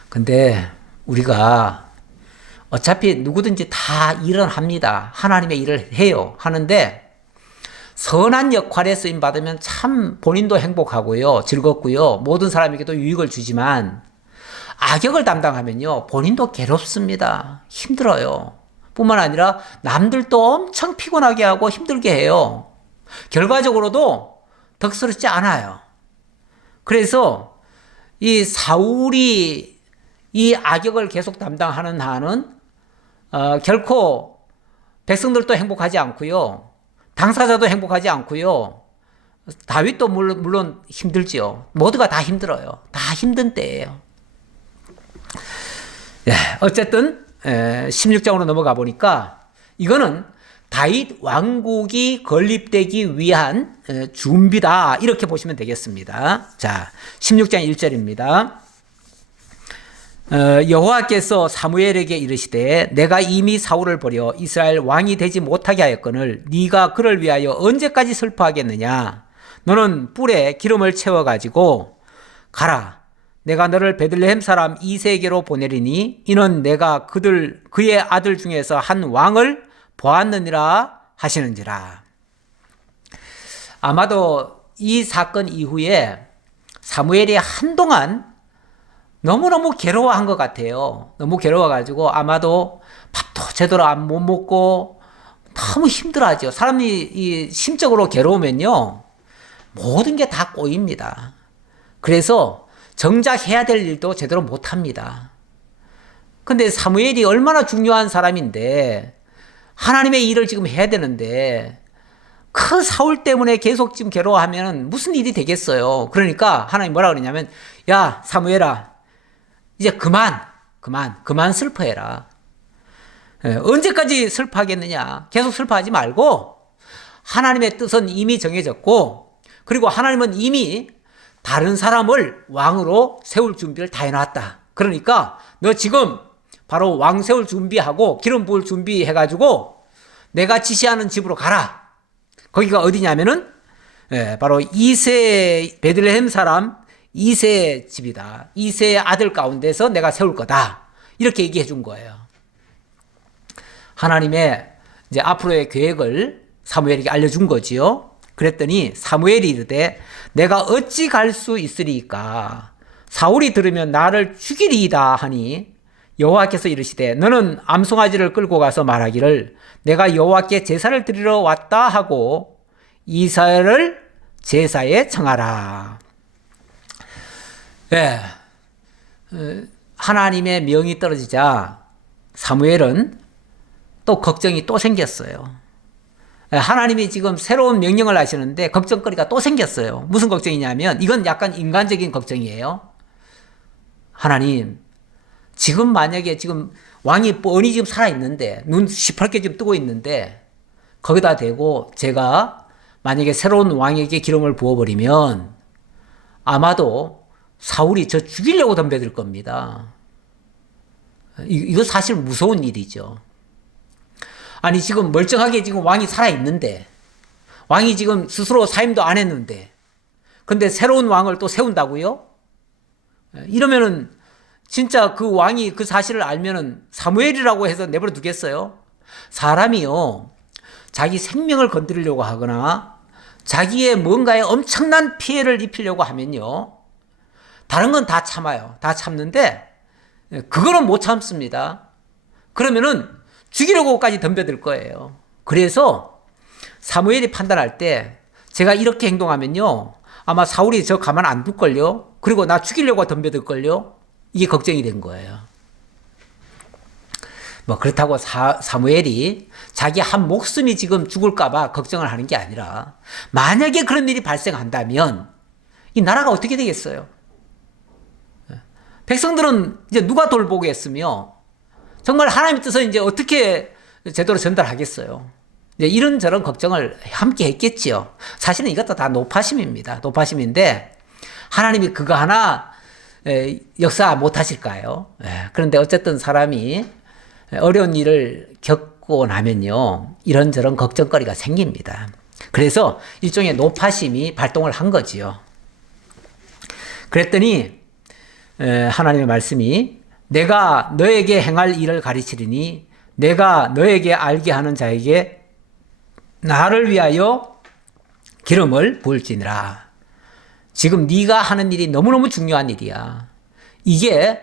근데 우리가 어차피 누구든지 다 일은 합니다. 하나님의 일을 해요. 하는데 선한 역할에 쓰임 받으면 참 본인도 행복하고요, 즐겁고요, 모든 사람에게도 유익을 주지만 악역을 담당하면요, 본인도 괴롭습니다. 힘들어요. 뿐만 아니라 남들도 엄청 피곤하게 하고 힘들게 해요. 결과적으로도 덕스럽지 않아요. 그래서 이 사울이 이 악역을 계속 담당하는 한은 결코 백성들도 행복하지 않고요, 당사자도 행복하지 않고요, 다윗도 물론 힘들지요. 모두가 다 힘들어요. 다 힘든 때예요. 어쨌든 16장으로 넘어가 보니까 이거는 다윗 왕국이 건립되기 위한 준비다, 이렇게 보시면 되겠습니다. 자, 16장 1절입니다. 여호와께서 사무엘에게 이르시되 내가 이미 사울을 버려 이스라엘 왕이 되지 못하게 하였거늘 네가 그를 위하여 언제까지 슬퍼하겠느냐. 너는 뿔에 기름을 채워가지고 가라. 내가 너를 베들레헴 사람 이새에게로 보내리니 이는 내가 그의 아들 중에서 한 왕을 보았느니라 하시는지라. 아마도 이 사건 이후에 사무엘이 한동안 너무너무 괴로워한 것 같아요. 너무 괴로워가지고 아마도 밥도 제대로 못 먹고 너무 힘들어하죠. 사람이 심적으로 괴로우면요, 모든 게 다 꼬입니다. 그래서 정작 해야 될 일도 제대로 못합니다. 근데 사무엘이 얼마나 중요한 사람인데 하나님의 일을 지금 해야 되는데 그 사울 때문에 계속 지금 괴로워하면 무슨 일이 되겠어요. 그러니까 하나님 뭐라 그러냐면, 야 사무엘아, 이제 그만 슬퍼해라. 언제까지 슬퍼하겠느냐. 계속 슬퍼하지 말고 하나님의 뜻은 이미 정해졌고, 그리고 하나님은 이미 다른 사람을 왕으로 세울 준비를 다 해놨다. 그러니까 너 지금 바로 왕 세울 준비하고 기름 부을 준비해가지고 내가 지시하는 집으로 가라. 거기가 어디냐면은 바로 이새, 베들레헴 사람 이새의 집이다. 이새의 아들 가운데서 내가 세울 거다. 이렇게 얘기해 준 거예요. 하나님의 이제 앞으로의 계획을 사무엘에게 알려준 거지요. 그랬더니 사무엘이 이르되 내가 어찌 갈 수 있으리까. 사울이 들으면 나를 죽이리이다 하니 여호와께서 이르시되 너는 암송아지를 끌고 가서 말하기를 내가 여호와께 제사를 드리러 왔다 하고 이사야를 제사에 청하라. 네. 하나님의 명이 떨어지자 사무엘은 또 걱정이 또 생겼어요. 하나님이 지금 새로운 명령을 하시는데 걱정거리가 또 생겼어요. 무슨 걱정이냐면 이건 약간 인간적인 걱정이에요. 하나님, 지금 만약에 지금 왕이 뻔히 지금 살아있는데 눈 시퍼렇게 지금 뜨고 있는데 거기다 대고 제가 만약에 새로운 왕에게 기름을 부어버리면 아마도 사울이 저 죽이려고 덤벼들 겁니다. 이거 사실 무서운 일이죠. 아니 지금 멀쩡하게 지금 왕이 살아있는데 왕이 지금 스스로 사임도 안 했는데 근데 새로운 왕을 또 세운다고요? 이러면은 진짜 그 왕이 그 사실을 알면은 사무엘이라고 해서 내버려 두겠어요? 사람이요, 자기 생명을 건드리려고 하거나 자기의 뭔가에 엄청난 피해를 입히려고 하면요, 다른 건 다 참아요. 다 참는데 그거는 못 참습니다. 그러면은 죽이려고까지 덤벼들 거예요. 그래서 사무엘이 판단할 때 제가 이렇게 행동하면요 아마 사울이 저 가만 안 둘걸요. 그리고 나 죽이려고 덤벼들걸요. 이게 걱정이 된 거예요. 뭐 그렇다고 사무엘이 자기 한 목숨이 지금 죽을까봐 걱정을 하는 게 아니라 만약에 그런 일이 발생한다면 이 나라가 어떻게 되겠어요? 백성들은 이제 누가 돌보겠으며 정말 하나님의 뜻을 이제 어떻게 제대로 전달하겠어요? 이제 이런저런 걱정을 함께 했겠지요. 사실은 이것도 다 노파심입니다. 노파심인데 하나님이 그거 하나 역사 못 하실까요? 그런데 어쨌든 사람이 어려운 일을 겪고 나면요 이런저런 걱정거리가 생깁니다. 그래서 일종의 노파심이 발동을 한 거지요. 그랬더니 하나님의 말씀이 내가 너에게 행할 일을 가르치리니 내가 너에게 알게 하는 자에게 나를 위하여 기름을 부을지니라. 지금 네가 하는 일이 너무너무 중요한 일이야. 이게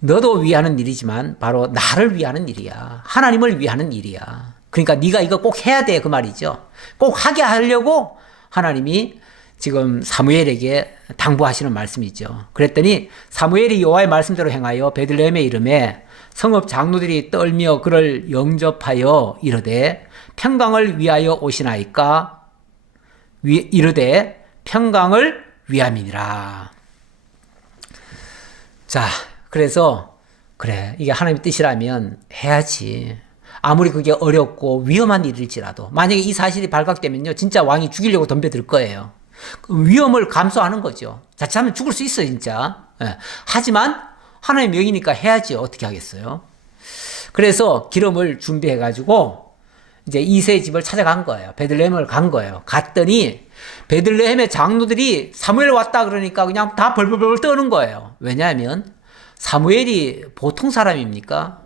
너도 위하는 일이지만 바로 나를 위하는 일이야. 하나님을 위하는 일이야. 그러니까 네가 이거 꼭 해야 돼 그 말이죠. 꼭 하게 하려고 하나님이 지금 사무엘에게 당부하시는 말씀이죠. 그랬더니 사무엘이 여호와의 말씀대로 행하여 베들레헴에 이르매 성읍 장로들이 떨며 그를 영접하여 이르되 평강을 위하여 오시나이까 이르되 평강을 위함이니라. 자, 그래서 그래 이게 하나님의 뜻이라면 해야지. 아무리 그게 어렵고 위험한 일일지라도 만약에 이 사실이 발각되면요 진짜 왕이 죽이려고 덤벼들 거예요. 그 위험을 감수하는 거죠. 자칫하면 죽을 수 있어요, 진짜. 예. 하지만 하나님의 명이니까 해야지 어떻게 하겠어요. 그래서 기름을 준비해가지고 이제 이새의 집을 찾아간 거예요. 베들레헴을 간 거예요. 갔더니 베들레헴의 장로들이 사무엘 왔다 그러니까 그냥 다 벌벌벌 떠는 거예요. 왜냐하면 사무엘이 보통 사람입니까?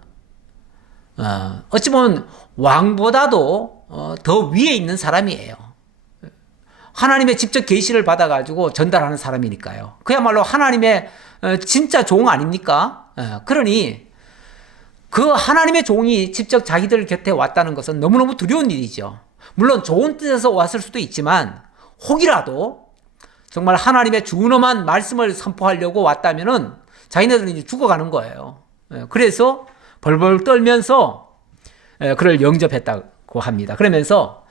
어찌 보면 왕보다도 더 위에 있는 사람이에요. 하나님의 직접 계시를 받아가지고 전달하는 사람이니까요. 그야말로 하나님의 진짜 종 아닙니까? 그러니 그 하나님의 종이 직접 자기들 곁에 왔다는 것은 너무너무 두려운 일이죠. 물론 좋은 뜻에서 왔을 수도 있지만 혹이라도 정말 하나님의 준엄한 말씀을 선포하려고 왔다면은 자기네들은 이제 죽어가는 거예요. 그래서 벌벌 떨면서 그를 영접했다고 합니다. 그러면서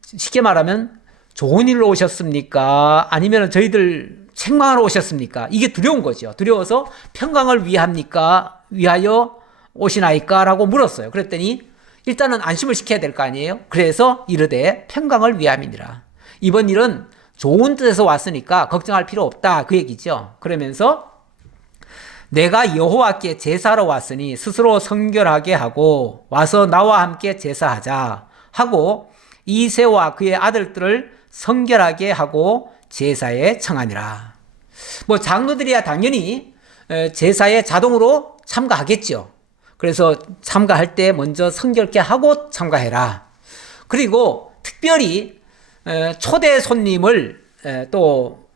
쉽게 말하면 좋은 일로 오셨습니까? 아니면 저희들 책망하러 오셨습니까? 이게 두려운 거죠. 두려워서 평강을 위하여 오시나이까? 라고 물었어요. 그랬더니 일단은 안심을 시켜야 될 거 아니에요? 그래서 이르되 평강을 위함이니라. 이번 일은 좋은 뜻에서 왔으니까 걱정할 필요 없다. 그 얘기죠. 그러면서 내가 여호와께 제사하러 왔으니 스스로 성결하게 하고 와서 나와 함께 제사하자 하고 이새와 그의 아들들을 성결하게 하고 제사에 청하니라. 뭐 장로들이야 당연히 제사에 자동으로 참가하겠죠. 그래서 참가할 때 먼저 성결케 하고 참가해라. 그리고 특별히 초대 손님을 또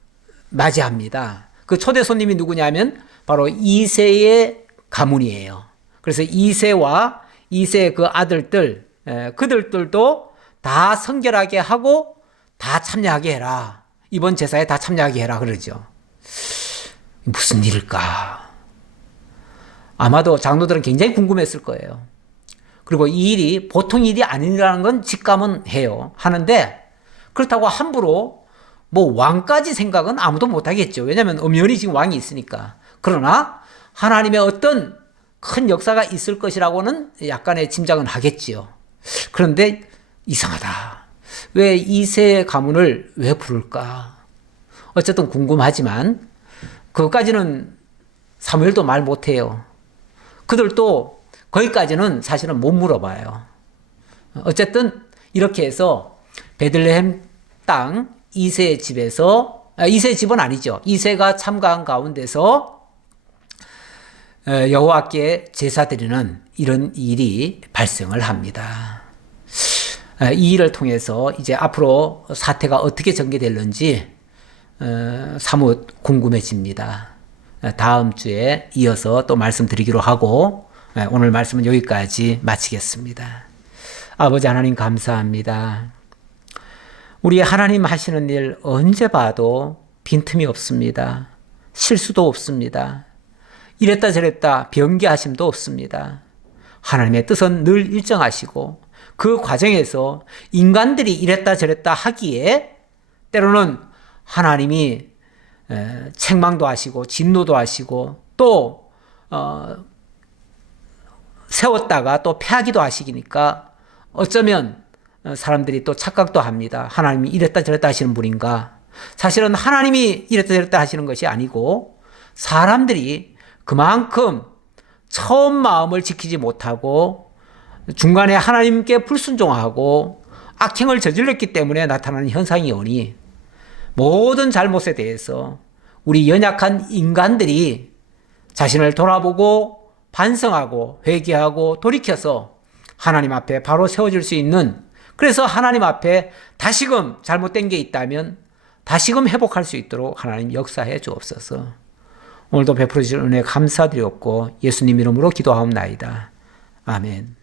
맞이합니다. 그 초대 손님이 누구냐면 바로 이새의 가문이에요. 그래서 이새와 이새의 그 아들들, 그들도 다 성결하게 하고 다 참여하게 해라. 이번 제사에 다 참여하게 해라 그러죠. 무슨 일일까? 아마도 장로들은 굉장히 궁금했을 거예요. 그리고 이 일이 보통 일이 아니라는 건 직감은 해요. 하는데 그렇다고 함부로 뭐 왕까지 생각은 아무도 못하겠죠. 왜냐하면 엄연히 지금 왕이 있으니까. 그러나 하나님의 어떤 큰 역사가 있을 것이라고는 약간의 짐작은 하겠지요. 그런데 이상하다. 왜 이새 가문을 왜 부를까? 어쨌든 궁금하지만 그것까지는 사무엘도 말 못해요. 그들도 거기까지는 사실은 못 물어봐요. 어쨌든 이렇게 해서 베들레헴 땅 이새의 집에서, 이새의 집은 아니죠. 이새가 참가한 가운데서 여호와께 제사 드리는 이런 일이 발생을 합니다. 이 일을 통해서 이제 앞으로 사태가 어떻게 전개될는지 사뭇 궁금해집니다. 다음 주에 이어서 또 말씀드리기로 하고 오늘 말씀은 여기까지 마치겠습니다. 아버지 하나님 감사합니다. 우리 하나님 하시는 일 언제 봐도 빈틈이 없습니다. 실수도 없습니다. 이랬다 저랬다 변개하심도 없습니다. 하나님의 뜻은 늘 일정하시고 그 과정에서 인간들이 이랬다 저랬다 하기에 때로는 하나님이 책망도 하시고 진노도 하시고 또 세웠다가 또 패하기도 하시니까 어쩌면 사람들이 또 착각도 합니다. 하나님이 이랬다 저랬다 하시는 분인가? 사실은 하나님이 이랬다 저랬다 하시는 것이 아니고 사람들이 그만큼 처음 마음을 지키지 못하고 중간에 하나님께 불순종하고 악행을 저질렀기 때문에 나타나는 현상이 오니 모든 잘못에 대해서 우리 연약한 인간들이 자신을 돌아보고 반성하고 회개하고 돌이켜서 하나님 앞에 바로 세워질 수 있는, 그래서 하나님 앞에 다시금 잘못된 게 있다면 다시금 회복할 수 있도록 하나님 역사해 주옵소서. 오늘도 베풀어 주실 은혜 감사드렸고 예수님 이름으로 기도하옵나이다. 아멘.